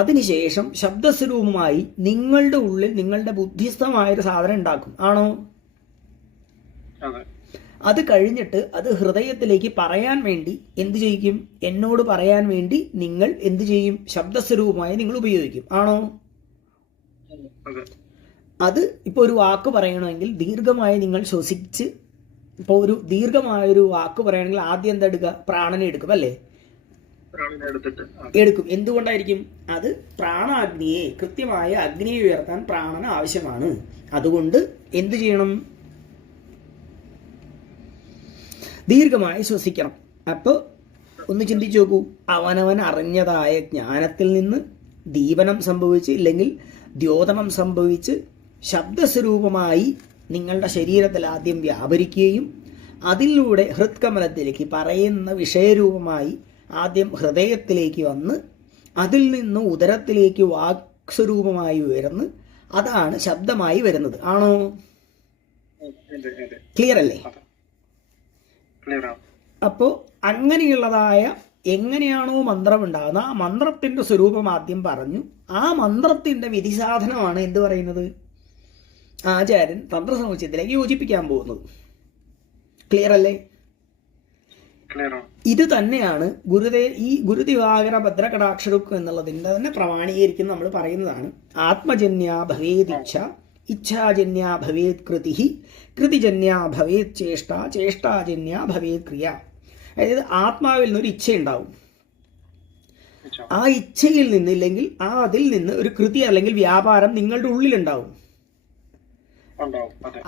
അതിനുശേഷം ശബ്ദസ്വരൂപമായി നിങ്ങളുടെ ഉള്ളിൽ നിങ്ങളുടെ ബുദ്ധിസ്ഥമായൊരു സാധനം ഉണ്ടാക്കും ആണോ? അത് കഴിഞ്ഞിട്ട് അത് ഹൃദയത്തിലേക്ക് പറയാൻ വേണ്ടി എന്ത് ചെയ്യും? എന്നോട് പറയാൻ വേണ്ടി നിങ്ങൾ എന്ത് ചെയ്യും? ശബ്ദസ്വരൂപമായി നിങ്ങൾ ഉപയോഗിക്കും ആണോ? അത് ഇപ്പോൾ ഒരു വാക്ക് പറയണമെങ്കിൽ ദീർഘമായി നിങ്ങൾ ശ്വസിച്ച്, ഇപ്പോൾ ഒരു ദീർഘമായൊരു വാക്ക് പറയണമെങ്കിൽ ആദ്യം എന്താ എടുക്കുക? പ്രാണനെ എടുക്കും അല്ലേ? പ്രാണനെ എടുത്തിട്ട് എടുക്കും. എന്തുകൊണ്ടായിരിക്കും? അത് പ്രാണാഗ്നിയെ, കൃത്യമായ അഗ്നിയെ ഉയർത്താൻ പ്രാണന് ആവശ്യമാണ്. അതുകൊണ്ട് എന്തു ചെയ്യണം? ദീർഘമായി ശ്വസിക്കണം. അപ്പോൾ ഒന്ന് ചിന്തിച്ചു നോക്കൂ, അവനവൻ അറിഞ്ഞതായ ജ്ഞാനത്തിൽ നിന്ന് ദീപനം സംഭവിച്ച് ഇല്ലെങ്കിൽ ദ്യോതനം സംഭവിച്ച് ശബ്ദസ്വരൂപമായി നിങ്ങളുടെ ശരീരത്തിൽ ആദ്യം വ്യാപരിക്കുകയും അതിലൂടെ ഹൃത്കമലത്തിലേക്ക് പറയുന്ന വിഷയരൂപമായി ആദ്യം ഹൃദയത്തിലേക്ക് വന്ന് അതിൽ നിന്ന് ഉദരത്തിലേക്ക് വാക്സ്വരൂപമായി ഉയർന്ന് അതാണ് ശബ്ദമായി വരുന്നത്. ആണോ? ക്ലിയർ അല്ലേ? അപ്പോൾ അങ്ങനെയുള്ളതായ എങ്ങനെയാണോ മന്ത്രം ഉണ്ടാകുന്നത് ആ മന്ത്രത്തിന്റെ സ്വരൂപം ആദ്യം പറഞ്ഞു. ആ മന്ത്രത്തിന്റെ വിധിസാധനമാണ് എന്ത് പറയുന്നത്? ആചാര്യൻ തന്ത്രസമുച്ചയത്തിലേക്ക് യോജിപ്പിക്കാൻ പോകുന്നത്. ക്ലിയർ അല്ലേ? ഇത് തന്നെയാണ് ഈ ഗുരുദിവാകര ഭദ്രകടാക്ഷരുക്ക് എന്നുള്ളതിൻ്റെ തന്നെ പ്രമാണീകരിക്കുന്ന നമ്മൾ പറയുന്നതാണ്. ആത്മജന്യ ഭവേത് ഇച്ഛ, ഇച്ഛാജന്യ ഭവേത് കൃതി, കൃതിജന്യ ഭവേത് ചേഷ്ട, ചേഷ്ടാജന്യ ഭവേത് ക്രിയ. അതായത് ആത്മാവിൽ നിന്നൊരു ഇച്ഛയുണ്ടാവും. ആ ഇച്ഛയിൽ നിന്ന് ഇല്ലെങ്കിൽ അതിൽ നിന്ന് ഒരു കൃതി അല്ലെങ്കിൽ വ്യാപാരം നിങ്ങളുടെ ഉള്ളിലുണ്ടാവും.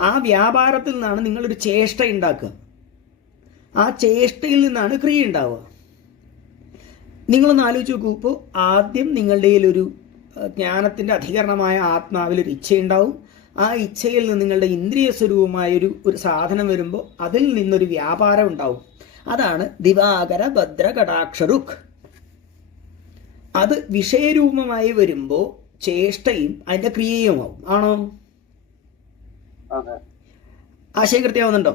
ആ വ്യാപാരത്തിൽ നിന്നാണ് നിങ്ങളൊരു ചേഷ്ട ഉണ്ടാക്കുക. ആ ചേഷ്ടയിൽ നിന്നാണ് ക്രിയ ഉണ്ടാവുക. നിങ്ങളൊന്ന് ആലോചിച്ച് നോക്കൂ. ഇപ്പോൾ ആദ്യം നിങ്ങളുടെ ഒരു ജ്ഞാനത്തിൻ്റെ അധികരണമായ ആത്മാവിലൊരു ഇച്ഛയുണ്ടാവും. ആ ഇച്ഛയിൽ നിന്ന് നിങ്ങളുടെ ഇന്ദ്രിയ സ്വരൂപമായൊരു സാധനം വരുമ്പോൾ അതിൽ നിന്നൊരു വ്യാപാരം ഉണ്ടാവും. അതാണ് ദിവാകര ഭദ്ര കടാക്ഷരുക്ക്. അത് വിഷയരൂപമായി വരുമ്പോൾ ചേഷ്ടയും അതിൻ്റെ ക്രിയയുമാവും. ആണോ? ആശയം കൃത്യമാവുന്നുണ്ടോ?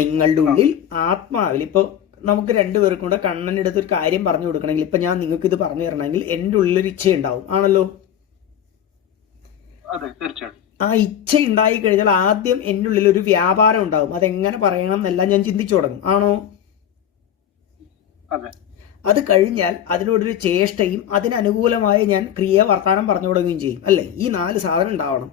നിങ്ങളുടെ ഉള്ളിൽ ആത്മാവിൽ ഇപ്പോൾ നമുക്ക് രണ്ടുപേർക്കും കൂടെ കണ്ണനെടുത്ത് ഒരു കാര്യം പറഞ്ഞു കൊടുക്കണമെങ്കിൽ ഇപ്പം ഞാൻ നിങ്ങൾക്ക് ഇത് പറഞ്ഞു തരണമെങ്കിൽ എൻ്റെ ഉള്ളിലൊരു ഇച്ഛയുണ്ടാവും. ആണല്ലോ? ആ ഇച്ഛ ഉണ്ടായി കഴിഞ്ഞാൽ ആദ്യം എൻ്റെ ഉള്ളിൽ ഒരു വ്യാപാരം ഉണ്ടാവും. അതെങ്ങനെ പറയണം എന്നെല്ലാം ഞാൻ ചിന്തിച്ചു തുടങ്ങും. ആണോ? അത് കഴിഞ്ഞാൽ അതിനോടൊരു ചേഷ്ടയും അതിനനുകൂലമായി ഞാൻ ക്രിയ വർത്താനം പറഞ്ഞു തുടങ്ങുകയും ചെയ്യും. അല്ലേ? ഈ 4 സാധനം ഉണ്ടാവണം.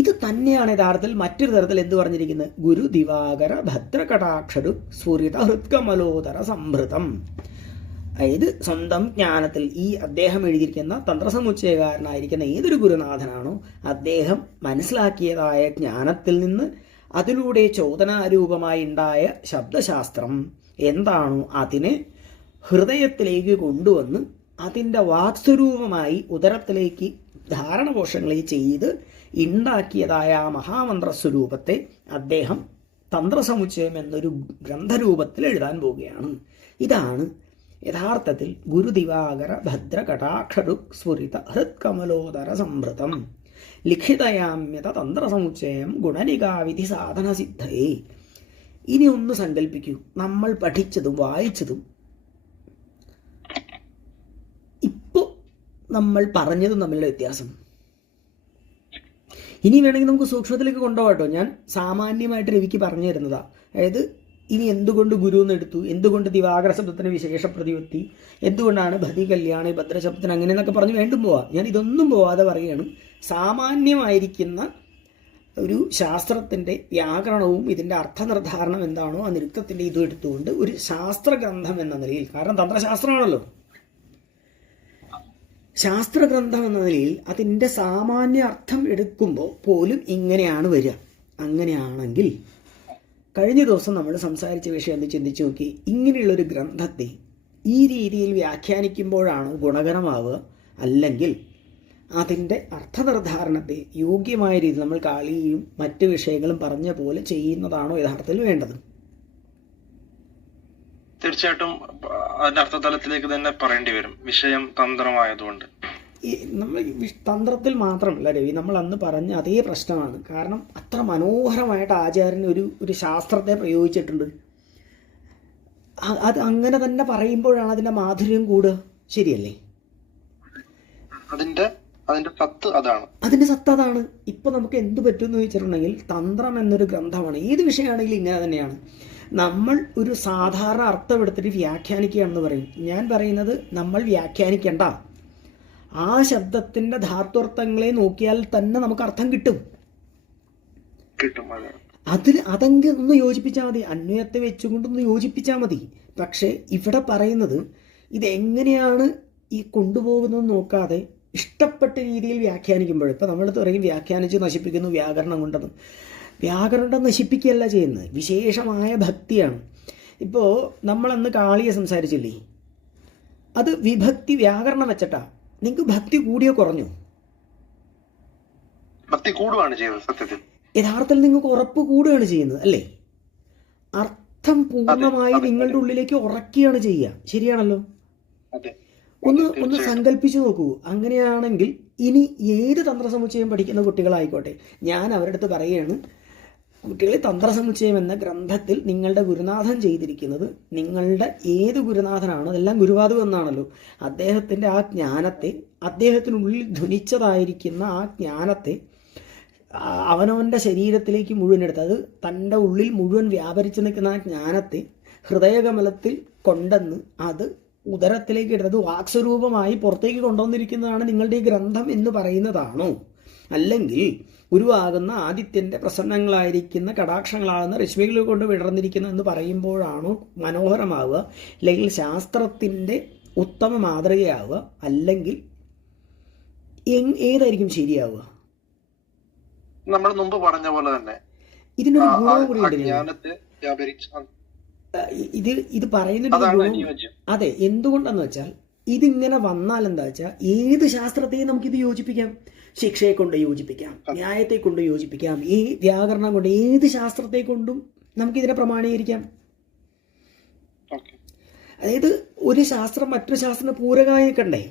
ഇത് തന്നെയാണ് യഥാർത്ഥത്തിൽ മറ്റൊരു തരത്തിൽ എന്ത് പറഞ്ഞിരിക്കുന്നത്? ഗുരു ദിവാകര ഭദ്രകടാക്ഷരു സ്ഫുരിത ഹൃത്കമലോദര സംഭൃതം. അതായത് സ്വന്തം ജ്ഞാനത്തിൽ ഈ അദ്ദേഹം എഴുതിയിരിക്കുന്ന തന്ത്രസമുച്ചയകാരനായിരിക്കുന്ന ഏതൊരു ഗുരുനാഥനാണോ അദ്ദേഹം മനസ്സിലാക്കിയതായ ജ്ഞാനത്തിൽ നിന്ന് അതിലൂടെ ചോദനാരൂപമായി ഉണ്ടായ ശബ്ദശാസ്ത്രം എന്താണോ അതിനെ ഹൃദയത്തിലേക്ക് കൊണ്ടുവന്ന് അതിൻ്റെ വാക്സ്വരൂപമായി ഉദരത്തിലേക്ക് ധാരണകോശങ്ങളെ ചെയ്ത് ഉണ്ടാക്കിയതായ ആ മഹാമന്ത്രസ്വരൂപത്തെ അദ്ദേഹം തന്ത്രസമുച്ചയം എന്നൊരു ഗ്രന്ഥരൂപത്തിൽ എഴുതാൻ പോവുകയാണ്. ഇതാണ് യഥാർത്ഥത്തിൽ ഗുരുദിവാകര ഭദ്ര കടാക്ഷരു സ്ഫുരിത ഹൃത്കമലോദര സംഭൃതം ലിഖിതയാമ്യത തന്ത്രസമുച്ചയം ഗുണനികാവിധി സാധന സിദ്ധയെ. ഇനി ഒന്ന് സങ്കല്പിക്കൂ, നമ്മൾ പഠിച്ചതും വായിച്ചതും ഇപ്പോൾ നമ്മൾ പറഞ്ഞതും തമ്മിലുള്ള വ്യത്യാസം. ഇനി വേണമെങ്കിൽ നമുക്ക് സൂക്ഷ്മത്തിലേക്ക് കൊണ്ടുപോകട്ടോ. ഞാൻ സാമാന്യമായിട്ട് രവിക്ക് പറഞ്ഞു തരുന്നതാണ്. അതായത് ഇനി എന്തുകൊണ്ട് ഗുരു എന്നെടുത്തു, എന്തുകൊണ്ട് ദിവാകര ശബ്ദത്തിന് വിശേഷ പ്രതിപത്തി, എന്തുകൊണ്ടാണ് ഭതി കല്യാണി ഭദ്രശബ്ദത്തിന് അങ്ങനെ എന്നൊക്കെ പറഞ്ഞ് വേണ്ടും പോവാം. ഞാൻ ഇതൊന്നും പോവാതെ പറയുകയാണ്. സാമാന്യമായിരിക്കുന്ന ഒരു ശാസ്ത്രത്തിൻ്റെ വ്യാകരണവും ഇതിൻ്റെ അർത്ഥനിർദ്ധാരണം എന്താണോ ആ നൃത്തത്തിൻ്റെ ഇതും എടുത്തുകൊണ്ട് ഒരു ശാസ്ത്രഗ്രന്ഥം എന്ന നിലയിൽ, കാരണം തന്ത്രശാസ്ത്രമാണല്ലോ, ശാസ്ത്രഗ്രന്ഥം എന്ന നിലയിൽ അതിൻ്റെ സാമാന്യ അർത്ഥം എടുക്കുമ്പോൾ പോലും ഇങ്ങനെയാണ് വരിക. അങ്ങനെയാണെങ്കിൽ കഴിഞ്ഞ ദിവസം നമ്മൾ സംസാരിച്ച വിഷയം എന്ന് ചിന്തിച്ച് നോക്കി. ഇങ്ങനെയുള്ളൊരു ഗ്രന്ഥത്തെ ഈ രീതിയിൽ വ്യാഖ്യാനിക്കുമ്പോഴാണ് ഗുണകരമാവുക, അല്ലെങ്കിൽ അതിൻ്റെ അർത്ഥനിർദ്ധാരണത്തെ യോഗ്യമായ രീതിയിൽ നമ്മൾ കാളിയും മറ്റ് വിഷയങ്ങളും പറഞ്ഞ പോലെ ചെയ്യുന്നതാണോ യഥാർത്ഥത്തിൽ വേണ്ടത്? തീർച്ചയായിട്ടും അതിന്റെ അർത്ഥതലത്തിലേക്ക് തന്നെ പറയേണ്ടി വരും, വിഷയം തന്ത്രമായതുകൊണ്ട്. നമ്മൾ തന്ത്രത്തിൽ മാത്രമല്ല രവി, നമ്മൾ അന്ന് പറഞ്ഞ അതേ പ്രശ്നമാണ്. കാരണം അത്ര മനോഹരമായിട്ട് ആചാര്യൻ ഒരു ശാസ്ത്രത്തെ പ്രയോഗിച്ചിട്ടുണ്ട്. അത് അങ്ങനെ തന്നെ പറയുമ്പോഴാണ് അതിൻ്റെ മാധുര്യം കൂടുക. ശരിയല്ലേ? അതിന്റെ സത്ത് അതാണ്. അതിന്റെ സത്ത് അതാണ്. ഇപ്പൊ നമുക്ക് എന്ത് പറ്റുമെന്ന് ചോദിച്ചിട്ടുണ്ടെങ്കിൽ തന്ത്രം എന്നൊരു ഗ്രന്ഥമാണ്. ഏത് വിഷയമാണെങ്കിലും ഇങ്ങനെ തന്നെയാണ്. നമ്മൾ ഒരു സാധാരണ അർത്ഥം എടുത്തിട്ട് വ്യാഖ്യാനിക്കുകയാണെന്ന് പറയും. ഞാൻ പറയുന്നത് നമ്മൾ വ്യാഖ്യാനിക്കേണ്ട, ആ ശബ്ദത്തിന്റെ ധാത്വർത്ഥങ്ങളെ നോക്കിയാൽ തന്നെ നമുക്ക് അർത്ഥം കിട്ടും. അതെങ്കിൽ ഒന്ന് യോജിപ്പിച്ചാൽ മതി, അന്വയത്തെ വെച്ചുകൊണ്ടൊന്ന് യോജിപ്പിച്ചാൽ മതി. പക്ഷേ ഇവിടെ പറയുന്നത് ഇതെങ്ങനെയാണ് ഈ കൊണ്ടുപോകുന്നത് നോക്കാതെ ഇഷ്ടപ്പെട്ട രീതിയിൽ വ്യാഖ്യാനിക്കുമ്പോൾ, ഇപ്പോൾ നമ്മളത് പറയും വ്യാഖ്യാനിച്ച് നശിപ്പിക്കുന്നു വ്യാകരണം കൊണ്ടെന്ന്. വ്യാകരണം നശിപ്പിക്കുകയല്ല ചെയ്യുന്നത്, വിശേഷമായ ഭക്തിയാണ്. ഇപ്പോൾ നമ്മളന്ന് കാളിയെ സംസാരിച്ചില്ലേ, അത് വിഭക്തി വ്യാകരണം വെച്ചിട്ടാ. നിങ്ങൾക്ക് ഭക്തി കൂടിയോ കുറഞ്ഞോ? ഭക്തി കൂടുകയാണ് ചെയ്തത്. സത്യത്തിൽ യഥാർത്ഥത്തിൽ നിങ്ങൾക്ക് ഉറപ്പ് കൂടുകയാണ് ചെയ്യുന്നത് അല്ലേ? അർത്ഥം പൂർണ്ണമായി നിങ്ങളുടെ ഉള്ളിലേക്ക് ഉറക്കുകയാണ് ചെയ്യുക. ശരിയാണല്ലോ? ഒന്ന് സങ്കല്പിച്ചു നോക്കൂ. അങ്ങനെയാണെങ്കിൽ ഇനി ഏത് തന്ത്രസമുച്ചയം പഠിക്കുന്ന കുട്ടികളായിക്കോട്ടെ, ഞാൻ അവരുടെ അടുത്ത് പറയുകയാണ്, കുട്ടികളെ തന്ത്രസമുച്ചയം എന്ന ഗ്രന്ഥത്തിൽ നിങ്ങളുടെ ഗുരുനാഥൻ ചെയ്തിരിക്കുന്നത്, നിങ്ങളുടെ ഏത് ഗുരുനാഥനാണോ, അതെല്ലാം ഗുരുവാദം എന്നാണല്ലോ, അദ്ദേഹത്തിൻ്റെ ആ ജ്ഞാനത്തെ, അദ്ദേഹത്തിനുള്ളിൽ ധ്വനിച്ചതായിരിക്കുന്ന ആ ജ്ഞാനത്തെ അവനവൻ്റെ ശരീരത്തിലേക്ക് മുഴുവൻ എടുത്ത്, അത് തൻ്റെ ഉള്ളിൽ മുഴുവൻ വ്യാപരിച്ചു നിൽക്കുന്ന ആ ജ്ഞാനത്തെ ഹൃദയകമലത്തിൽ കൊണ്ടെന്ന് അത് ഉദരത്തിലേക്ക് എടുത്തത് വാക്സ്വരൂപമായി പുറത്തേക്ക് കൊണ്ടുവന്നിരിക്കുന്നതാണ് നിങ്ങളുടെ ഈ ഗ്രന്ഥം എന്ന് പറയുന്നതാണോ? അല്ലെങ്കിൽ ഗുരുവാകുന്ന ആദിത്യൻ്റെ പ്രസന്നങ്ങളായിരിക്കുന്ന കടാക്ഷങ്ങളാകുന്ന രശ്മികൾ കൊണ്ട് വിടർന്നിരിക്കുന്നു എന്ന് പറയുമ്പോഴാണോ മനോഹരമാവുക? അല്ലെങ്കിൽ ശാസ്ത്രത്തിൻ്റെ ഉത്തമ മാതൃകയാവുക? അല്ലെങ്കിൽ ഏതായിരിക്കും ശരിയാവുക? നമ്മൾ മുമ്പ് പറഞ്ഞ പോലെ തന്നെ ഇതിനൊരു ഗുണം കൂടിയുണ്ട്. ഇത് പറയുന്നൊരു, അതെ, എന്തുകൊണ്ടെന്ന് വെച്ചാൽ ഇതിങ്ങനെ വന്നാൽ എന്താ വെച്ചാൽ ഏത് ശാസ്ത്രത്തെയും നമുക്കിത് യോജിപ്പിക്കാം. ശിക്ഷയെ കൊണ്ട് യോജിപ്പിക്കാം, ന്യായത്തെ കൊണ്ട് യോജിപ്പിക്കാം, ഈ വ്യാകരണം കൊണ്ട് ഏത് ശാസ്ത്രത്തെ കൊണ്ടും നമുക്കിതിനെ പ്രമാണീകരിക്കാം. അതായത് ഒരു ശാസ്ത്രം മറ്റൊരു ശാസ്ത്രത്തിന് പൂരകമായി നിൽക്കണ്ടേ?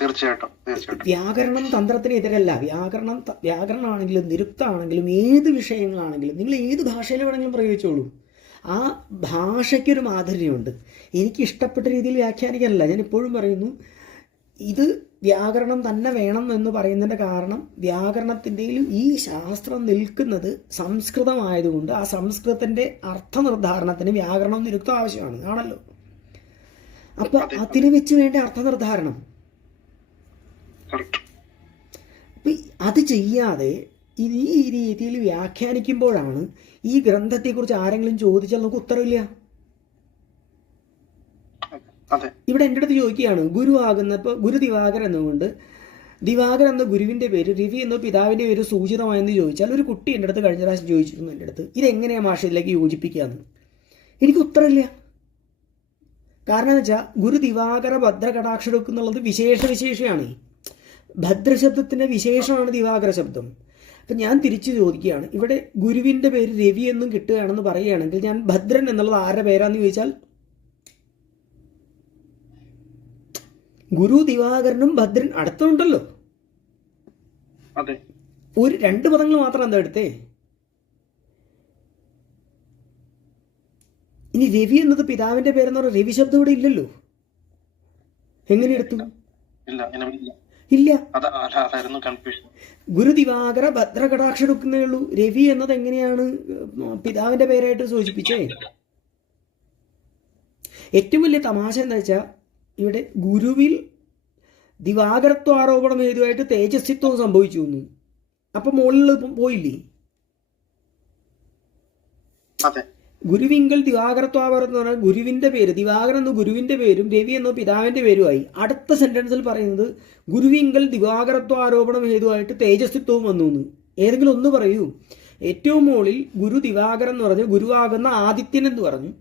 തീർച്ചയായിട്ടും. വ്യാകരണം തന്ത്രത്തിന് എതിരല്ല. വ്യാകരണമാണെങ്കിലും നിരുക്തമാണെങ്കിലും ഏത് വിഷയങ്ങളാണെങ്കിലും നിങ്ങൾ ഏത് ഭാഷയിൽ വേണമെങ്കിലും പ്രയോഗിച്ചോളൂ. ആ ഭാഷയ്ക്കൊരു മാധുര്യമുണ്ട്. എനിക്ക് ഇഷ്ടപ്പെട്ട രീതിയിൽ വ്യാഖ്യാനിക്കാനല്ല. ഞാൻ എപ്പോഴും പറയുന്നു, ഇത് വ്യാകരണം തന്നെ വേണം എന്ന് പറയുന്നതിൻ്റെ കാരണം വ്യാകരണത്തിൻ്റെയും ഈ ശാസ്ത്രം നിൽക്കുന്നത് സംസ്കൃതമായതുകൊണ്ട് ആ സംസ്കൃതത്തിൻ്റെ അർത്ഥനിർദ്ധാരണത്തിന് വ്യാകരണം നിരുക്തം ആവശ്യമാണ് ആണല്ലോ. അപ്പോൾ അതിന് വെച്ച് വേണ്ട അർത്ഥനിർദ്ധാരണം. അപ്പം അത് ചെയ്യാതെ ഈ രീതിയിൽ വ്യാഖ്യാനിക്കുമ്പോഴാണ് ഈ ഗ്രന്ഥത്തെക്കുറിച്ച് ആരെങ്കിലും ചോദിച്ചാൽ നമുക്ക് ഉത്തരവില്ല. ഇവിടെ എൻ്റെ അടുത്ത് ചോദിക്കുകയാണ്, ഗുരു ആകുന്ന, ഇപ്പോൾ ഗുരു ദിവാകർ എന്നുകൊണ്ട് ദിവാകർ എന്ന ഗുരുവിൻ്റെ പേര്, രവി എന്ന പിതാവിൻ്റെ പേര് സൂചിതമായെന്ന് ചോദിച്ചാൽ ഒരു കുട്ടി എൻ്റെ അടുത്ത് കഴിഞ്ഞ പ്രാവശ്യം ചോദിച്ചിരുന്നു എൻ്റെ അടുത്ത്, ഇതെങ്ങനെയാണ് ഭാഷയിലേക്ക് യോജിപ്പിക്കുകയെന്ന്. എനിക്ക് ഉത്തരമില്ല. കാരണം എന്ന് വെച്ചാൽ ഗുരു ദിവാകര ഭദ്ര കടാക്ഷരക്ക് എന്നുള്ളത് വിശേഷമാണ്. ഭദ്രശബ്ദത്തിൻ്റെ വിശേഷമാണ് ദിവാകര ശബ്ദം. അപ്പം ഞാൻ തിരിച്ചു ചോദിക്കുകയാണ്, ഇവിടെ ഗുരുവിൻ്റെ പേര് രവി എന്നും കിട്ടുകയാണെന്ന് പറയുകയാണെങ്കിൽ ഞാൻ ഭദ്രൻ എന്നുള്ളത് ആരുടെ പേരാന്ന് ചോദിച്ചാൽ ഗുരു ദിവാകരനും ഭദ്രൻ അടുത്തുണ്ടല്ലോ. ഒരു 2 പദങ്ങൾ മാത്രം എന്താ എടുത്തേ? ഇനി രവി എന്നത് പിതാവിന്റെ പേരെന്ന് പറഞ്ഞാൽ രവി ശബ്ദം ഇവിടെ ഇല്ലല്ലോ. എങ്ങനെ എടുത്തു? ഇല്ല. ഗുരു ദിവാകര ഭദ്രകടാക്ഷ എടുക്കുന്നേ ഉള്ളൂ. രവി എന്നത് എങ്ങനെയാണ് പിതാവിന്റെ പേരായിട്ട് സൂചിപ്പിച്ചേ? ഏറ്റവും വലിയ തമാശ എന്താ വെച്ചാൽ ഇവിടെ ഗുരുവിൽ ദിവാകരത്വ ആരോപണം ഹേതുവായിട്ട് തേജസ്വിത്വം സംഭവിച്ചു എന്ന്. അപ്പൊ മുകളിൽ പോയില്ലേ? ഗുരുവിങ്കൽ ദിവാകരത്വാപരം എന്ന് പറഞ്ഞാൽ ഗുരുവിന്റെ പേര് ദിവാകരൻ എന്ന ഗുരുവിന്റെ പേരും രവി എന്ന പിതാവിന്റെ പേരുമായി. അടുത്ത സെന്റൻസിൽ പറയുന്നത് ഗുരുവിങ്കൽ ദിവാകരത്വ ആരോപണം ഹേതുവായിട്ട് തേജസ്വിത്വവും വന്നു എന്ന്. ഏതെങ്കിലും ഒന്ന് പറയൂ. ഏറ്റവും മുകളിൽ ഗുരു ദിവാകരൻ എന്ന് പറഞ്ഞു ഗുരുവാകുന്ന ആദിത്യൻ എന്ന് പറഞ്ഞു.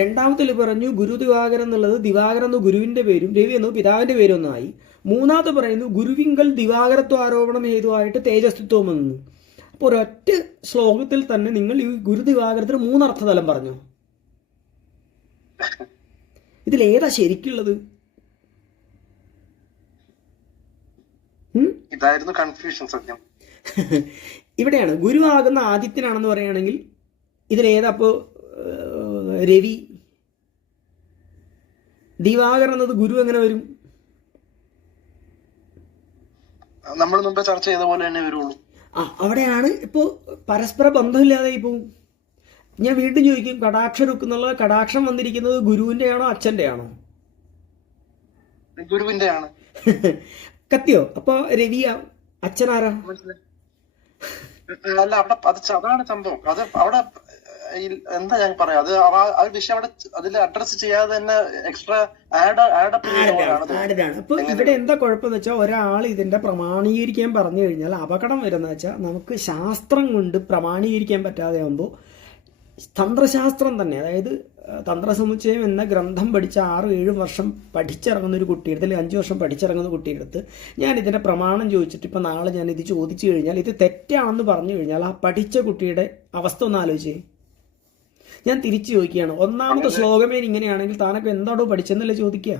രണ്ടാമത്തിൽ പറഞ്ഞു ഗുരു ദിവാകരൻ എന്നുള്ളത് ദിവാകരൻ എന്ന ഗുരുവിന്റെ പേരും രവി എന്ന പിതാവിന്റെ പേരും ഒന്നായി. മൂന്നാമത്തെ പറയുന്നു ഗുരുവിങ്കൽ ദിവാകരത്വ ആരോപണം ഹേതുവായിട്ട് തേജസ്വിത്വം വന്നു. അപ്പോൾ ഒരൊറ്റ ശ്ലോകത്തിൽ തന്നെ നിങ്ങൾ ഈ ഗുരു ദിവാകരത്തിന് 3 അർത്ഥതലം പറഞ്ഞു. ഇതിലേതാ ശരിക്കുള്ളത്? ഇതായിരുന്നു കൺഫ്യൂഷൻ സത്യം. ഇവിടെയാണ് ഗുരുവാകുന്ന ആദിത്യനാണെന്ന് പറയുകയാണെങ്കിൽ ഇതിലേതാ? അപ്പോൾ രവി, ദിവാകരൻ എന്നത് ഗുരു എങ്ങനെ വരും? നമ്മൾ മുമ്പ് ചർച്ച ചെയ്ത പോലെ തന്നെ വരുള്ളൂ. അവിടെയാണ് ഇപ്പോൾ പരസ്പര ബന്ധമില്ലാതെ ഇപ്പോൾ ഞാൻ വീണ്ടും ചോദിക്കും, കടാക്ഷരുക്കുന്നുള്ള കടാക്ഷം വന്നിരിക്കുന്നത് ഗുരുവിന്റെ ആണോ അച്ഛന്റെ ആണോ? ഗുരുവിന്റെ ആണ്. കത്തിയോ? അപ്പൊ രവിയ അച്ഛനാരാ? അല്ല അവിടെ അതാണ് സംഭവം. അത് അവിടെ എന്താ ഞാൻ പറയാ, അത് ആ വിഷയം അവിടെ അതിൽ അഡ്രസ് ചെയ്യാതെ തന്നെ എക്സ്ട്രാ ആഡിതാണ്. അപ്പൊ ഇവിടെ എന്താ കുഴപ്പമെന്ന് വെച്ചാൽ, ഒരാൾ ഇതിന്റെ പ്രമാണീകരിക്കാൻ പറഞ്ഞു കഴിഞ്ഞാൽ അപകടം വരുന്ന വെച്ചാൽ, നമുക്ക് ശാസ്ത്രം കൊണ്ട് പ്രമാണീകരിക്കാൻ പറ്റാതെ ആകുമ്പോൾ തന്ത്രശാസ്ത്രം തന്നെ, അതായത് തന്ത്രസമുച്ചയം എന്ന ഗ്രന്ഥം പഠിച്ച 6-7 വർഷം പഠിച്ചിറങ്ങുന്ന ഒരു കുട്ടിയെടുത്ത്, അല്ലെങ്കിൽ 5 വർഷം പഠിച്ചിറങ്ങുന്ന കുട്ടിയെടുത്ത് ഞാൻ ഇതിന്റെ പ്രമാണം ചോദിച്ചിട്ട് ഇപ്പം നാളെ ഞാൻ ഇത് ചോദിച്ചു കഴിഞ്ഞാൽ ഇത് തെറ്റാണെന്ന് പറഞ്ഞു കഴിഞ്ഞാൽ, ആ പഠിച്ച കുട്ടിയുടെ അവസ്ഥ ഒന്ന് ആലോചിച്ചേ. ഞാൻ തിരിച്ചു ചോദിക്കുകയാണ്, ഒന്നാമത്തെ ശ്ലോകമേ ഇങ്ങനെയാണെങ്കിൽ താനൊക്കെ എന്താണോ പഠിച്ചെന്നല്ലേ ചോദിക്കുക.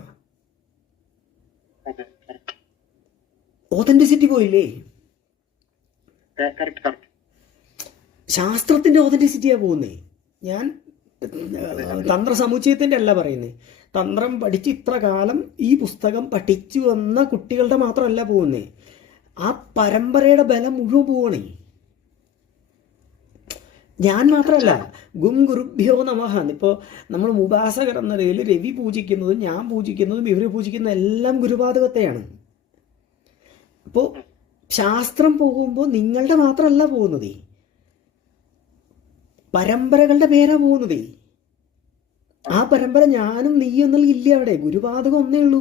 ഓതന്റിസിറ്റി പോയില്ലേ? ശാസ്ത്രത്തിന്റെ ഓതന്റിസിറ്റിയാ പോകുന്നേ. ഞാൻ തന്ത്രസമുച്ചയത്തിന്റെ അല്ല പറയുന്നേ. തന്ത്രം പഠിച്ച് ഇത്ര കാലം ഈ പുസ്തകം പഠിച്ചു വന്ന കുട്ടികളുടെ മാത്രമല്ല പോകുന്നേ, ആ പരമ്പരയുടെ ബലം മുഴുവൻ പോവണേ. ഞാൻ മാത്രമല്ല, ഗും ഗുരുഭ്യോ നമഃ. ഇപ്പോൾ നമ്മൾ ഉപാസകർ എന്ന നിലയിൽ രവി പൂജിക്കുന്നതും ഞാൻ പൂജിക്കുന്നതും ഇവർ പൂജിക്കുന്ന എല്ലാം ഗുരുപാദകത്തെയാണ്. അപ്പോൾ ശാസ്ത്രം പോകുമ്പോൾ നിങ്ങളുടെ മാത്രമല്ല പോകുന്നതേ, പരമ്പരകളുടെ പേരാ പോകുന്നതേ. ആ പരമ്പര ഞാനും നീയും എന്നുള്ള ഇല്ല അവിടെ, ഗുരുപാദകം ഒന്നേ ഉള്ളൂ.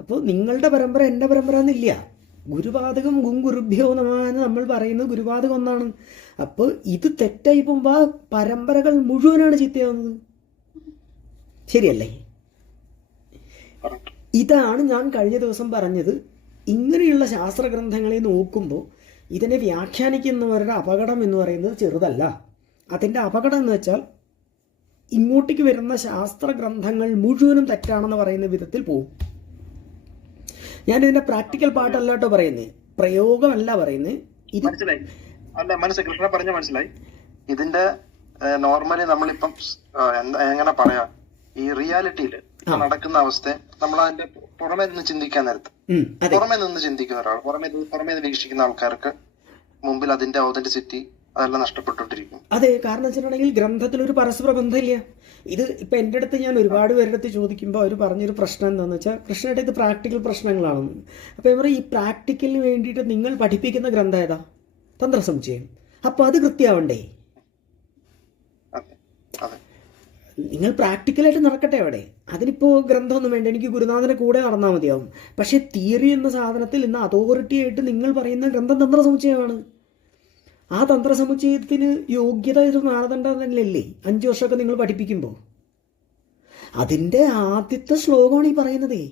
അപ്പോൾ നിങ്ങളുടെ പരമ്പര എൻ്റെ പരമ്പര എന്നില്ല. ഗുരുപാദകം ഗും ഗുരുഭ്യോ നമഃ എന്ന് നമ്മൾ പറയുന്നത് ഗുരുപാദകം ഒന്നാണ്. അപ്പോൾ ഇത് തെറ്റായി പോകുമ്പോൾ ആ പരമ്പരകൾ മുഴുവനാണ് ചീത്തയാവുന്നത്. ശരിയല്ലേ? ഇതാണ് ഞാൻ കഴിഞ്ഞ ദിവസം പറഞ്ഞത്. ഇങ്ങനെയുള്ള ശാസ്ത്രഗ്രന്ഥങ്ങളെ നോക്കുമ്പോൾ ഇതിനെ വ്യാഖ്യാനിക്കുന്നവരുടെ അപകടം എന്ന് പറയുന്നത് ചെറുതല്ല. അതിൻ്റെ അപകടം എന്ന് വെച്ചാൽ, ഇങ്ങോട്ടേക്ക് വരുന്ന ശാസ്ത്രഗ്രന്ഥങ്ങൾ മുഴുവനും തെറ്റാണെന്ന് പറയുന്ന വിധത്തിൽ പോകും. ഞാനിതിന്റെ പ്രാക്ടിക്കൽ പാർട്ടല്ല കേട്ടോ പറയുന്നത്, പ്രയോഗമല്ല പറയുന്നത്. കൃഷ്ണ പറഞ്ഞ മനസ്സിലായി. ഇതിന്റെ നോർമലി നമ്മളിപ്പം എങ്ങനെ പറയാ, ഈ റിയാലിറ്റിയിൽ നടക്കുന്ന അവസ്ഥ നമ്മൾ അതിന്റെ പുറമെ നിന്ന് ചിന്തിക്കാൻ നേരത്ത്, പുറമെ നിന്ന് ചിന്തിക്കുന്ന ഒരാൾ, പുറമെ വീക്ഷിക്കുന്ന ആൾക്കാർക്ക് മുമ്പിൽ അതിന്റെ ഓതന്റിസിറ്റി അതെല്ലാം നഷ്ടപ്പെട്ടുകൊണ്ടിരിക്കും. അതെ, കാരണം വെച്ചിട്ടുണ്ടെങ്കിൽ ഗ്രന്ഥത്തിൽ ഒരു പരസ്പര ബന്ധമില്ല. ഇത് ഇപ്പൊ എൻ്റെ അടുത്ത് ഞാൻ ഒരുപാട് പേരുടെ അടുത്ത് ചോദിക്കുമ്പോൾ അവർ പറഞ്ഞൊരു പ്രശ്നം എന്താണെന്ന് വെച്ചാൽ, കൃഷ്ണയുടെ ഇത് പ്രാക്ടിക്കൽ പ്രശ്നങ്ങളാണെന്ന്. അപ്പോൾ ഞാൻ പറയും, ഈ പ്രാക്ടിക്കലിന് വേണ്ടിയിട്ട് നിങ്ങൾ പഠിപ്പിക്കുന്ന ഗ്രന്ഥം ഏതാ? തന്ത്രസമുച്ചയം. അപ്പോൾ അത് കൃത്യമാവണ്ടേ? നിങ്ങൾ പ്രാക്ടിക്കലായിട്ട് നടക്കട്ടെ അവിടെ. അതിനിപ്പോൾ ഗ്രന്ഥമൊന്നും വേണ്ട, എനിക്ക് ഗുരുനാഥനെ കൂടെ നടന്നാൽ മതിയാവും. പക്ഷേ തിയറി എന്ന സാധനത്തിൽ ഇന്ന് അതോറിറ്റി ആയിട്ട് നിങ്ങൾ പറയുന്ന ഗ്രന്ഥം തന്ത്രസമുച്ചയമാണ്. ആ തന്ത്രസമുച്ചയത്തിന് യോഗ്യത ഒരു മാനദണ്ഡം തന്നെയല്ലേ 5 വർഷമൊക്കെ നിങ്ങൾ പഠിപ്പിക്കുമ്പോൾ? അതിൻ്റെ ആദ്യത്തെ ശ്ലോകമാണ് ഈ പറയുന്നതേ.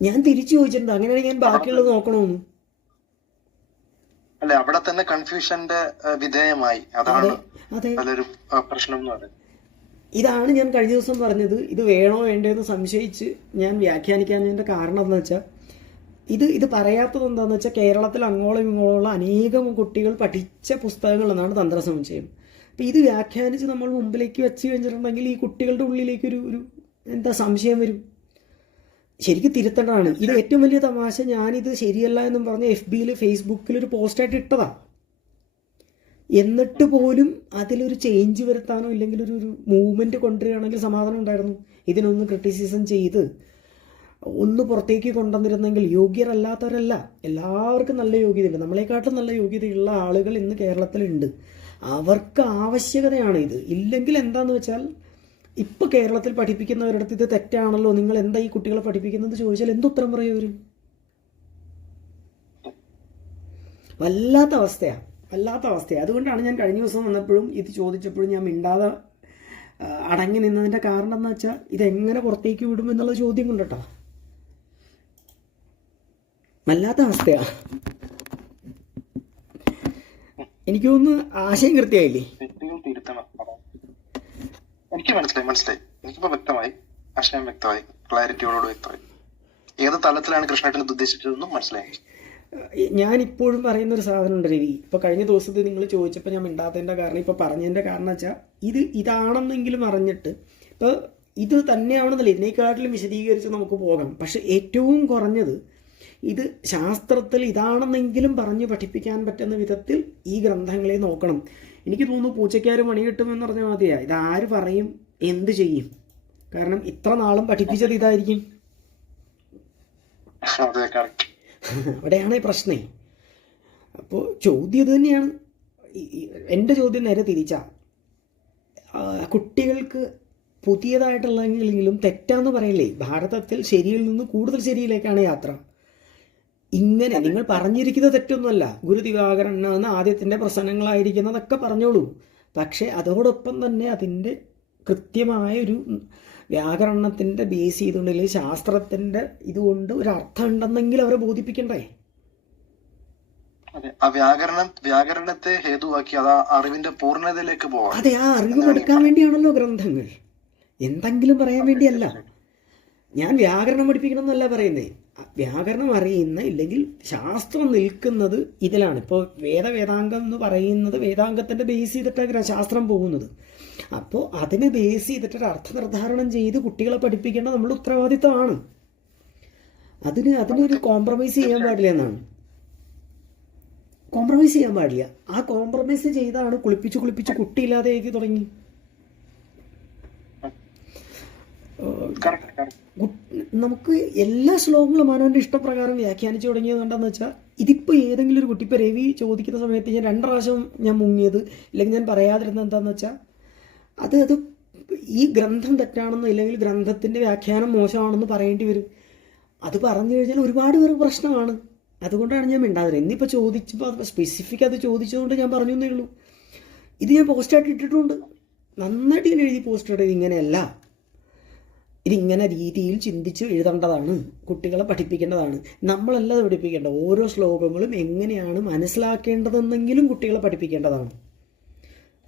ഞാൻ തിരിച്ചു ചോദിച്ചിട്ടുണ്ട്, അങ്ങനെയാണെങ്കിൽ ഞാൻ ബാക്കിയുള്ളത് നോക്കണമെന്ന്. അല്ലെ, അവിടെ തന്നെ കൺഫ്യൂഷന്റെ വിധേയമായി. അതാണ് നല്ലൊരു പ്രശ്നം എന്ന് പറയുന്നത്. ഇതാണ് ഞാൻ കഴിഞ്ഞ ദിവസം പറഞ്ഞത്. ഇത് വേണോ വേണ്ടതെന്ന് സംശയിച്ച് ഞാൻ വ്യാഖ്യാനിക്കാനതിൻ്റെ കാരണം എന്ന് വെച്ചാൽ, ഇത് പറയാത്തത് എന്താണെന്ന് വെച്ചാൽ, കേരളത്തിൽ അങ്ങോളം ഇങ്ങോളമുള്ള അനേകം കുട്ടികൾ പഠിച്ച പുസ്തകങ്ങളെന്നാണ് തന്ത്രസമുച്ചയം. അപ്പം ഇത് വ്യാഖ്യാനിച്ച് നമ്മൾ മുമ്പിലേക്ക് വെച്ച് കഴിഞ്ഞിട്ടുണ്ടെങ്കിൽ ഈ കുട്ടികളുടെ ഉള്ളിലേക്ക് ഒരു എന്താ സംശയം വരും. ശരിക്കും തിരുത്തേണ്ടതാണ്. ഇത് ഏറ്റവും വലിയ തമാശ, ഞാനിത് ശരിയല്ല എന്നും പറഞ്ഞ് FBയിൽ ഫേസ്ബുക്കിൽ ഒരു പോസ്റ്റായിട്ട് ഇട്ടതാണ്. എന്നിട്ട് പോലും അതിലൊരു ചേഞ്ച് വരുത്താനോ ഇല്ലെങ്കിൽ ഒരു മൂവ്മെൻറ്റ് കൊണ്ടുവരികയാണെങ്കിൽ സമാധാനം ഉണ്ടായിരുന്നു. ഇതിനൊന്ന് ക്രിറ്റിസിസം ചെയ്ത് ഒന്ന് പുറത്തേക്ക് കൊണ്ടുവന്നിരുന്നെങ്കിൽ, യോഗ്യരല്ലാത്തവരല്ല, എല്ലാവർക്കും നല്ല യോഗ്യതയുണ്ട്. നമ്മളെക്കാട്ടും നല്ല യോഗ്യതയുള്ള ആളുകൾ ഇന്ന് കേരളത്തിലുണ്ട്. അവർക്ക് ആവശ്യകതയാണ് ഇത്. ഇല്ലെങ്കിൽ എന്താണെന്ന് വെച്ചാൽ, ഇപ്പോൾ കേരളത്തിൽ പഠിപ്പിക്കുന്നവരടുത്ത് ഇത് തെറ്റാണല്ലോ, നിങ്ങൾ എന്താ ഈ കുട്ടികളെ പഠിപ്പിക്കുന്നത് ചോദിച്ചാൽ എന്തുത്തരം പറയും അവർ? വല്ലാത്ത അവസ്ഥയാണ്. അതുകൊണ്ടാണ് ഞാൻ കഴിഞ്ഞ ദിവസം വന്നപ്പോഴും ഇത് ചോദിച്ചപ്പോഴും ഞാൻ മിണ്ടാതെ അടങ്ങി നിന്നതിൻ്റെ കാരണം എന്ന് വെച്ചാൽ, ഇതെങ്ങനെ പുറത്തേക്ക് വിടും എന്നുള്ള ചോദ്യം കൊണ്ടിട്ടാ. വല്ലാത്ത അവസ്ഥയാണ്. എനിക്ക് തോന്നുന്നു ആശയം കൃത്യമായില്ലേ? എനിക്ക് മനസ്സിലായി. എനിക്കിപ്പോ വ്യക്തമായി, ആശയം വ്യക്തമായി, ക്ലാരിറ്റിയോട് വ്യക്തമായി. ഏത് തലത്തിലാണ് കൃഷ്ണേട്ടൻ ഉദ്ദേശിച്ചതെന്നും മനസ്സിലായി. ഞാനിപ്പോഴും പറയുന്നൊരു സാധനമുണ്ട് രവി. ഇപ്പോൾ കഴിഞ്ഞ ദിവസത്തിൽ നിങ്ങൾ ചോദിച്ചപ്പോൾ ഞാൻ മിണ്ടാത്തതിൻ്റെ കാരണം, ഇപ്പോൾ പറഞ്ഞതിൻ്റെ കാരണം വെച്ചാൽ, ഇതാണെന്നെങ്കിലും അറിഞ്ഞിട്ട്, ഇപ്പോൾ ഇത് തന്നെയാണെന്നല്ല, ഇതിനേക്കാട്ടിലും വിശദീകരിച്ച് നമുക്ക് പോകാം. പക്ഷെ ഏറ്റവും കുറഞ്ഞത് ഇത് ശാസ്ത്രത്തിൽ ഇതാണെന്നെങ്കിലും പറഞ്ഞ് പഠിപ്പിക്കാൻ പറ്റുന്ന വിധത്തിൽ ഈ ഗ്രന്ഥങ്ങളെ നോക്കണം. എനിക്ക് തോന്നുന്നു പൂച്ചയ്ക്കാര് മണി കിട്ടുമെന്ന് പറഞ്ഞാൽ മതിയാ. ഇതാര് പറയും, എന്ത് ചെയ്യും? കാരണം ഇത്ര നാളും പഠിപ്പിച്ചത് ഇതായിരിക്കും. അവിടെയാണ് ഈ പ്രശ്നേ. അപ്പോൾ ചോദ്യം ഇത് തന്നെയാണ്. എൻ്റെ ചോദ്യം നേരെ തിരിച്ചാ, കുട്ടികൾക്ക് പുതിയതായിട്ടുള്ളെങ്കിലും തെറ്റാന്ന് പറയില്ലേ, ഭാരതത്തിൽ ശരിയിൽ നിന്ന് കൂടുതൽ ശരിയിലേക്കാണ് യാത്ര. ഇങ്ങനെ നിങ്ങൾ പറഞ്ഞിരിക്കുന്നത് തെറ്റൊന്നുമല്ല. ഗുരു ദിവാകരൻ എന്ന ആദ്യത്തിൻ്റെ പ്രശ്നങ്ങളായിരിക്കുന്നതൊക്കെ പറഞ്ഞോളൂ. പക്ഷേ അതോടൊപ്പം തന്നെ അതിൻ്റെ കൃത്യമായൊരു വ്യാകരണത്തിൻ്റെ ബേസ് ചെയ്തുകൊണ്ട്, അല്ലെങ്കിൽ ശാസ്ത്രത്തിൻ്റെ ഇതുകൊണ്ട് ഒരു അർത്ഥം ഉണ്ടെന്നെങ്കിൽ അവരെ ബോധിപ്പിക്കണ്ടേ? ആ വ്യാകരണത്തെ ഹേതുവാക്കി അത് അറിവിന്റെ പൂർണ്ണതയിലേക്ക് പോകാം. അതെ, ആ അറിവ് കൊടുക്കാൻ വേണ്ടിയാണല്ലോ ഗ്രന്ഥങ്ങൾ, എന്തെങ്കിലും പറയാൻ വേണ്ടിയല്ല. ഞാൻ വ്യാകരണം പഠിപ്പിക്കണം എന്നല്ല പറയുന്നത്. വ്യാകരണം അറിയുന്ന, ഇല്ലെങ്കിൽ ശാസ്ത്രം നിൽക്കുന്നത് ഇതിലാണ്. ഇപ്പോൾ വേദാംഗം എന്ന് പറയുന്നത് വേദാംഗത്തിൻ്റെ ബേസ് ചെയ്തിട്ടാണ് ശാസ്ത്രം പോകുന്നത്. അപ്പോൾ അതിനെ ബേസ് ചെയ്തിട്ടൊരു അർത്ഥ നിർദ്ധാരണം ചെയ്ത് കുട്ടികളെ പഠിപ്പിക്കേണ്ടത് നമ്മളുടെ ഉത്തരവാദിത്തമാണ്. അതിനൊരു കോംപ്രമൈസ് ചെയ്യാൻ പാടില്ല എന്നാണ്. കോംപ്രമൈസ് ചെയ്യാൻ പാടില്ല. ആ കോംപ്രമൈസ് ചെയ്താണ് കുളിപ്പിച്ച് കുട്ടിയില്ലാതെയാക്കി തുടങ്ങി. നമുക്ക് എല്ലാ ശ്ലോകങ്ങളും മനോൻ്റെ ഇഷ്ടപ്രകാരം വ്യാഖ്യാനിച്ചു തുടങ്ങിയത് എന്താണെന്ന് വെച്ചാൽ, ഇതിപ്പോൾ ഏതെങ്കിലും ഒരു കുട്ടി, ഇപ്പോൾ രവി ചോദിക്കുന്ന സമയത്ത് ഞാൻ 2 പ്രാവശ്യം ഞാൻ മുങ്ങിയത്, ഇല്ലെങ്കിൽ ഞാൻ പറയാതിരുന്നത് എന്താണെന്ന് വെച്ചാൽ, അത് ഈ ഗ്രന്ഥം തെറ്റാണെന്നോ ഇല്ലെങ്കിൽ ഗ്രന്ഥത്തിൻ്റെ വ്യാഖ്യാനം മോശമാണെന്ന് പറയേണ്ടി വരും. അത് പറഞ്ഞു കഴിഞ്ഞാൽ ഒരുപാട് പേർക്ക് പ്രശ്നമാണ്. അതുകൊണ്ടാണ് ഞാൻ മിണ്ടാതിരുന്നത്. എന്നിപ്പോൾ ചോദിച്ചപ്പോൾ അത് സ്പെസിഫിക് അത് ചോദിച്ചതുകൊണ്ട് ഞാൻ പറഞ്ഞു എന്നേ ഉള്ളൂ. ഇത് ഞാൻ പോസ്റ്റായിട്ട് ഇട്ടിട്ടുണ്ട്, നന്നായിട്ട് ഞാൻ എഴുതി പോസ്റ്റ് ഇട്ടത്. ഇങ്ങനെയല്ല, ഇതിങ്ങനെ രീതിയിൽ ചിന്തിച്ച് എഴുതേണ്ടതാണ്, കുട്ടികളെ പഠിപ്പിക്കേണ്ടതാണ്. നമ്മളല്ല അത് പഠിപ്പിക്കേണ്ടത്. ഓരോ ശ്ലോകങ്ങളും എങ്ങനെയാണ് മനസ്സിലാക്കേണ്ടതെന്നെങ്കിലും കുട്ടികളെ പഠിപ്പിക്കേണ്ടതാണ്.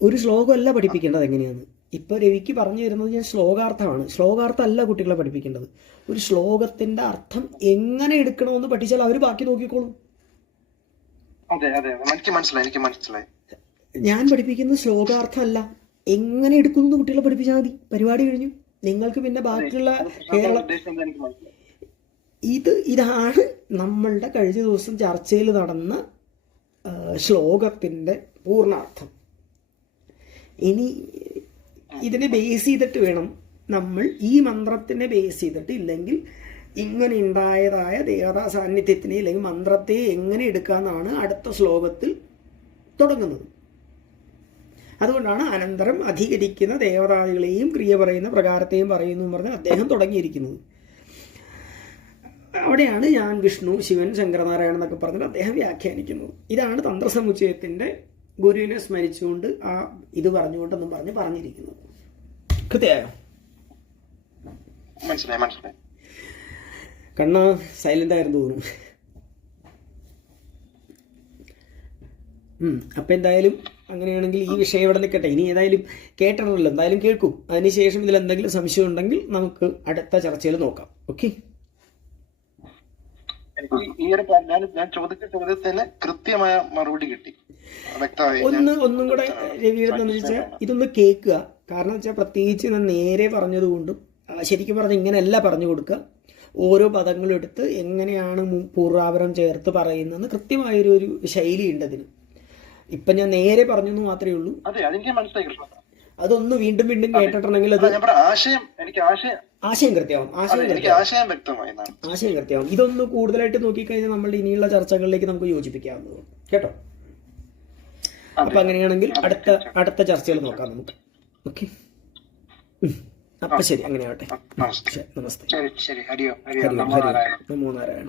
ഒരു ശ്ലോകമല്ല പഠിപ്പിക്കേണ്ടത് എങ്ങനെയാണ്. ഇപ്പോൾ രവിക്ക് പറഞ്ഞു തരുന്നത് ഞാൻ ശ്ലോകാർത്ഥമാണ്. ശ്ലോകാർത്ഥമല്ല കുട്ടികളെ പഠിപ്പിക്കേണ്ടത്. ഒരു ശ്ലോകത്തിൻ്റെ അർത്ഥം എങ്ങനെ എടുക്കണമെന്ന് പഠിച്ചാൽ അവർ ബാക്കി നോക്കിക്കോളും. ഞാൻ പഠിപ്പിക്കുന്നത് ശ്ലോകാർത്ഥമല്ല, എങ്ങനെ എടുക്കുന്നു കുട്ടികളെ പഠിപ്പിച്ചാൽ മതി. പരിപാടി കഴിഞ്ഞു. നിങ്ങൾക്ക് പിന്നെ ബാക്കിയുള്ള ഇതാണ് നമ്മളുടെ കഴിഞ്ഞ ദിവസം ചർച്ചയിൽ നടന്ന ശ്ലോകത്തിൻ്റെ പൂർണ്ണാർത്ഥം. ഇനി ഇതിനെ ബേസ് ചെയ്തിട്ട് വേണം നമ്മൾ ഈ മന്ത്രത്തിനെ ബേസ് ചെയ്തിട്ട്, ഇല്ലെങ്കിൽ ഇങ്ങനെ ഉണ്ടായതായ ദേവതാ സാന്നിധ്യത്തിനെ അല്ലെങ്കിൽ മന്ത്രത്തെ എങ്ങനെ എടുക്കാമെന്നാണ് അടുത്ത ശ്ലോകത്തിൽ തുടങ്ങുന്നത്. അതുകൊണ്ടാണ് അനന്തരം അധികരിക്കുന്ന ദേവതാദികളെയും ക്രിയ പറയുന്ന പ്രകാരത്തെയും പറയുന്നു എന്ന് പറഞ്ഞ് അദ്ദേഹം തുടങ്ങിയിരിക്കുന്നത്. അവിടെയാണ് ഞാൻ വിഷ്ണു, ശിവൻ, ശങ്കരനാരായണൻ എന്നൊക്കെ പറഞ്ഞിട്ട് അദ്ദേഹം വ്യാഖ്യാനിക്കുന്നത്. ഇതാണ് തന്ത്രസമുച്ചയത്തിൻ്റെ ഗുരുവിനെ സ്മരിച്ചുകൊണ്ട് ആ ഇത് പറഞ്ഞുകൊണ്ടെന്നും പറഞ്ഞിരിക്കുന്നത്. കൃത്യമായോ? മനസ്സിലായി. കണ്ണ സൈലന്റ് ആയിരുന്നു തോന്നുന്നു. അപ്പം എന്തായാലും അങ്ങനെയാണെങ്കിൽ ഈ വിഷയം ഇവിടെ നിൽക്കട്ടെ. ഇനി ഏതായാലും കേട്ടിട്ടുണ്ടല്ലോ, എന്തായാലും കേൾക്കും. അതിനുശേഷം ഇതിൽ എന്തെങ്കിലും സംശയം ഉണ്ടെങ്കിൽ നമുക്ക് അടുത്ത ചർച്ചയിൽ നോക്കാം. ഓക്കെ, ഞാൻ ചോദിച്ച ചോദ്യത്തിന് കൃത്യമായ മറുപടി കിട്ടി. ഒന്നും കൂടെ രവിയെന്ന് വെച്ചാൽ ഇതൊന്ന് കേൾക്കുക. കാരണം വെച്ചാൽ പ്രത്യേകിച്ച് ഞാൻ നേരെ പറഞ്ഞതുകൊണ്ടും ശരിക്കും പറഞ്ഞാൽ ഇങ്ങനെയല്ല പറഞ്ഞു കൊടുക്കുക. ഓരോ പദങ്ങളും എടുത്ത് എങ്ങനെയാണ് പൂർവാപരം ചേർത്ത് പറയുന്നതെന്ന് കൃത്യമായൊരു ശൈലിയുണ്ട് അതിന്. ഇപ്പം ഞാൻ നേരെ പറഞ്ഞു എന്ന് മാത്രമേ ഉള്ളൂ. അതൊന്ന് വീണ്ടും കേട്ടിട്ടുണ്ടെങ്കിൽ അത് ആശയം കൃത്യമാവും. ആശയം കൃത്യമാവും. ഇതൊന്ന് കൂടുതലായിട്ട് നോക്കിക്കഴിഞ്ഞാൽ നമ്മളുടെ ഇനിയുള്ള ചർച്ചകളിലേക്ക് നമുക്ക് യോജിപ്പിക്കാവുന്നതാണ് കേട്ടോ. അപ്പൊ അങ്ങനെയാണെങ്കിൽ അടുത്ത ചർച്ചകൾ നോക്കാം നമുക്ക്. ഓക്കെ, അപ്പൊ ശരി, അങ്ങനെ ആവട്ടെ. നമസ്തേ. നമോ നാരായണ. നമോ നാരായണ.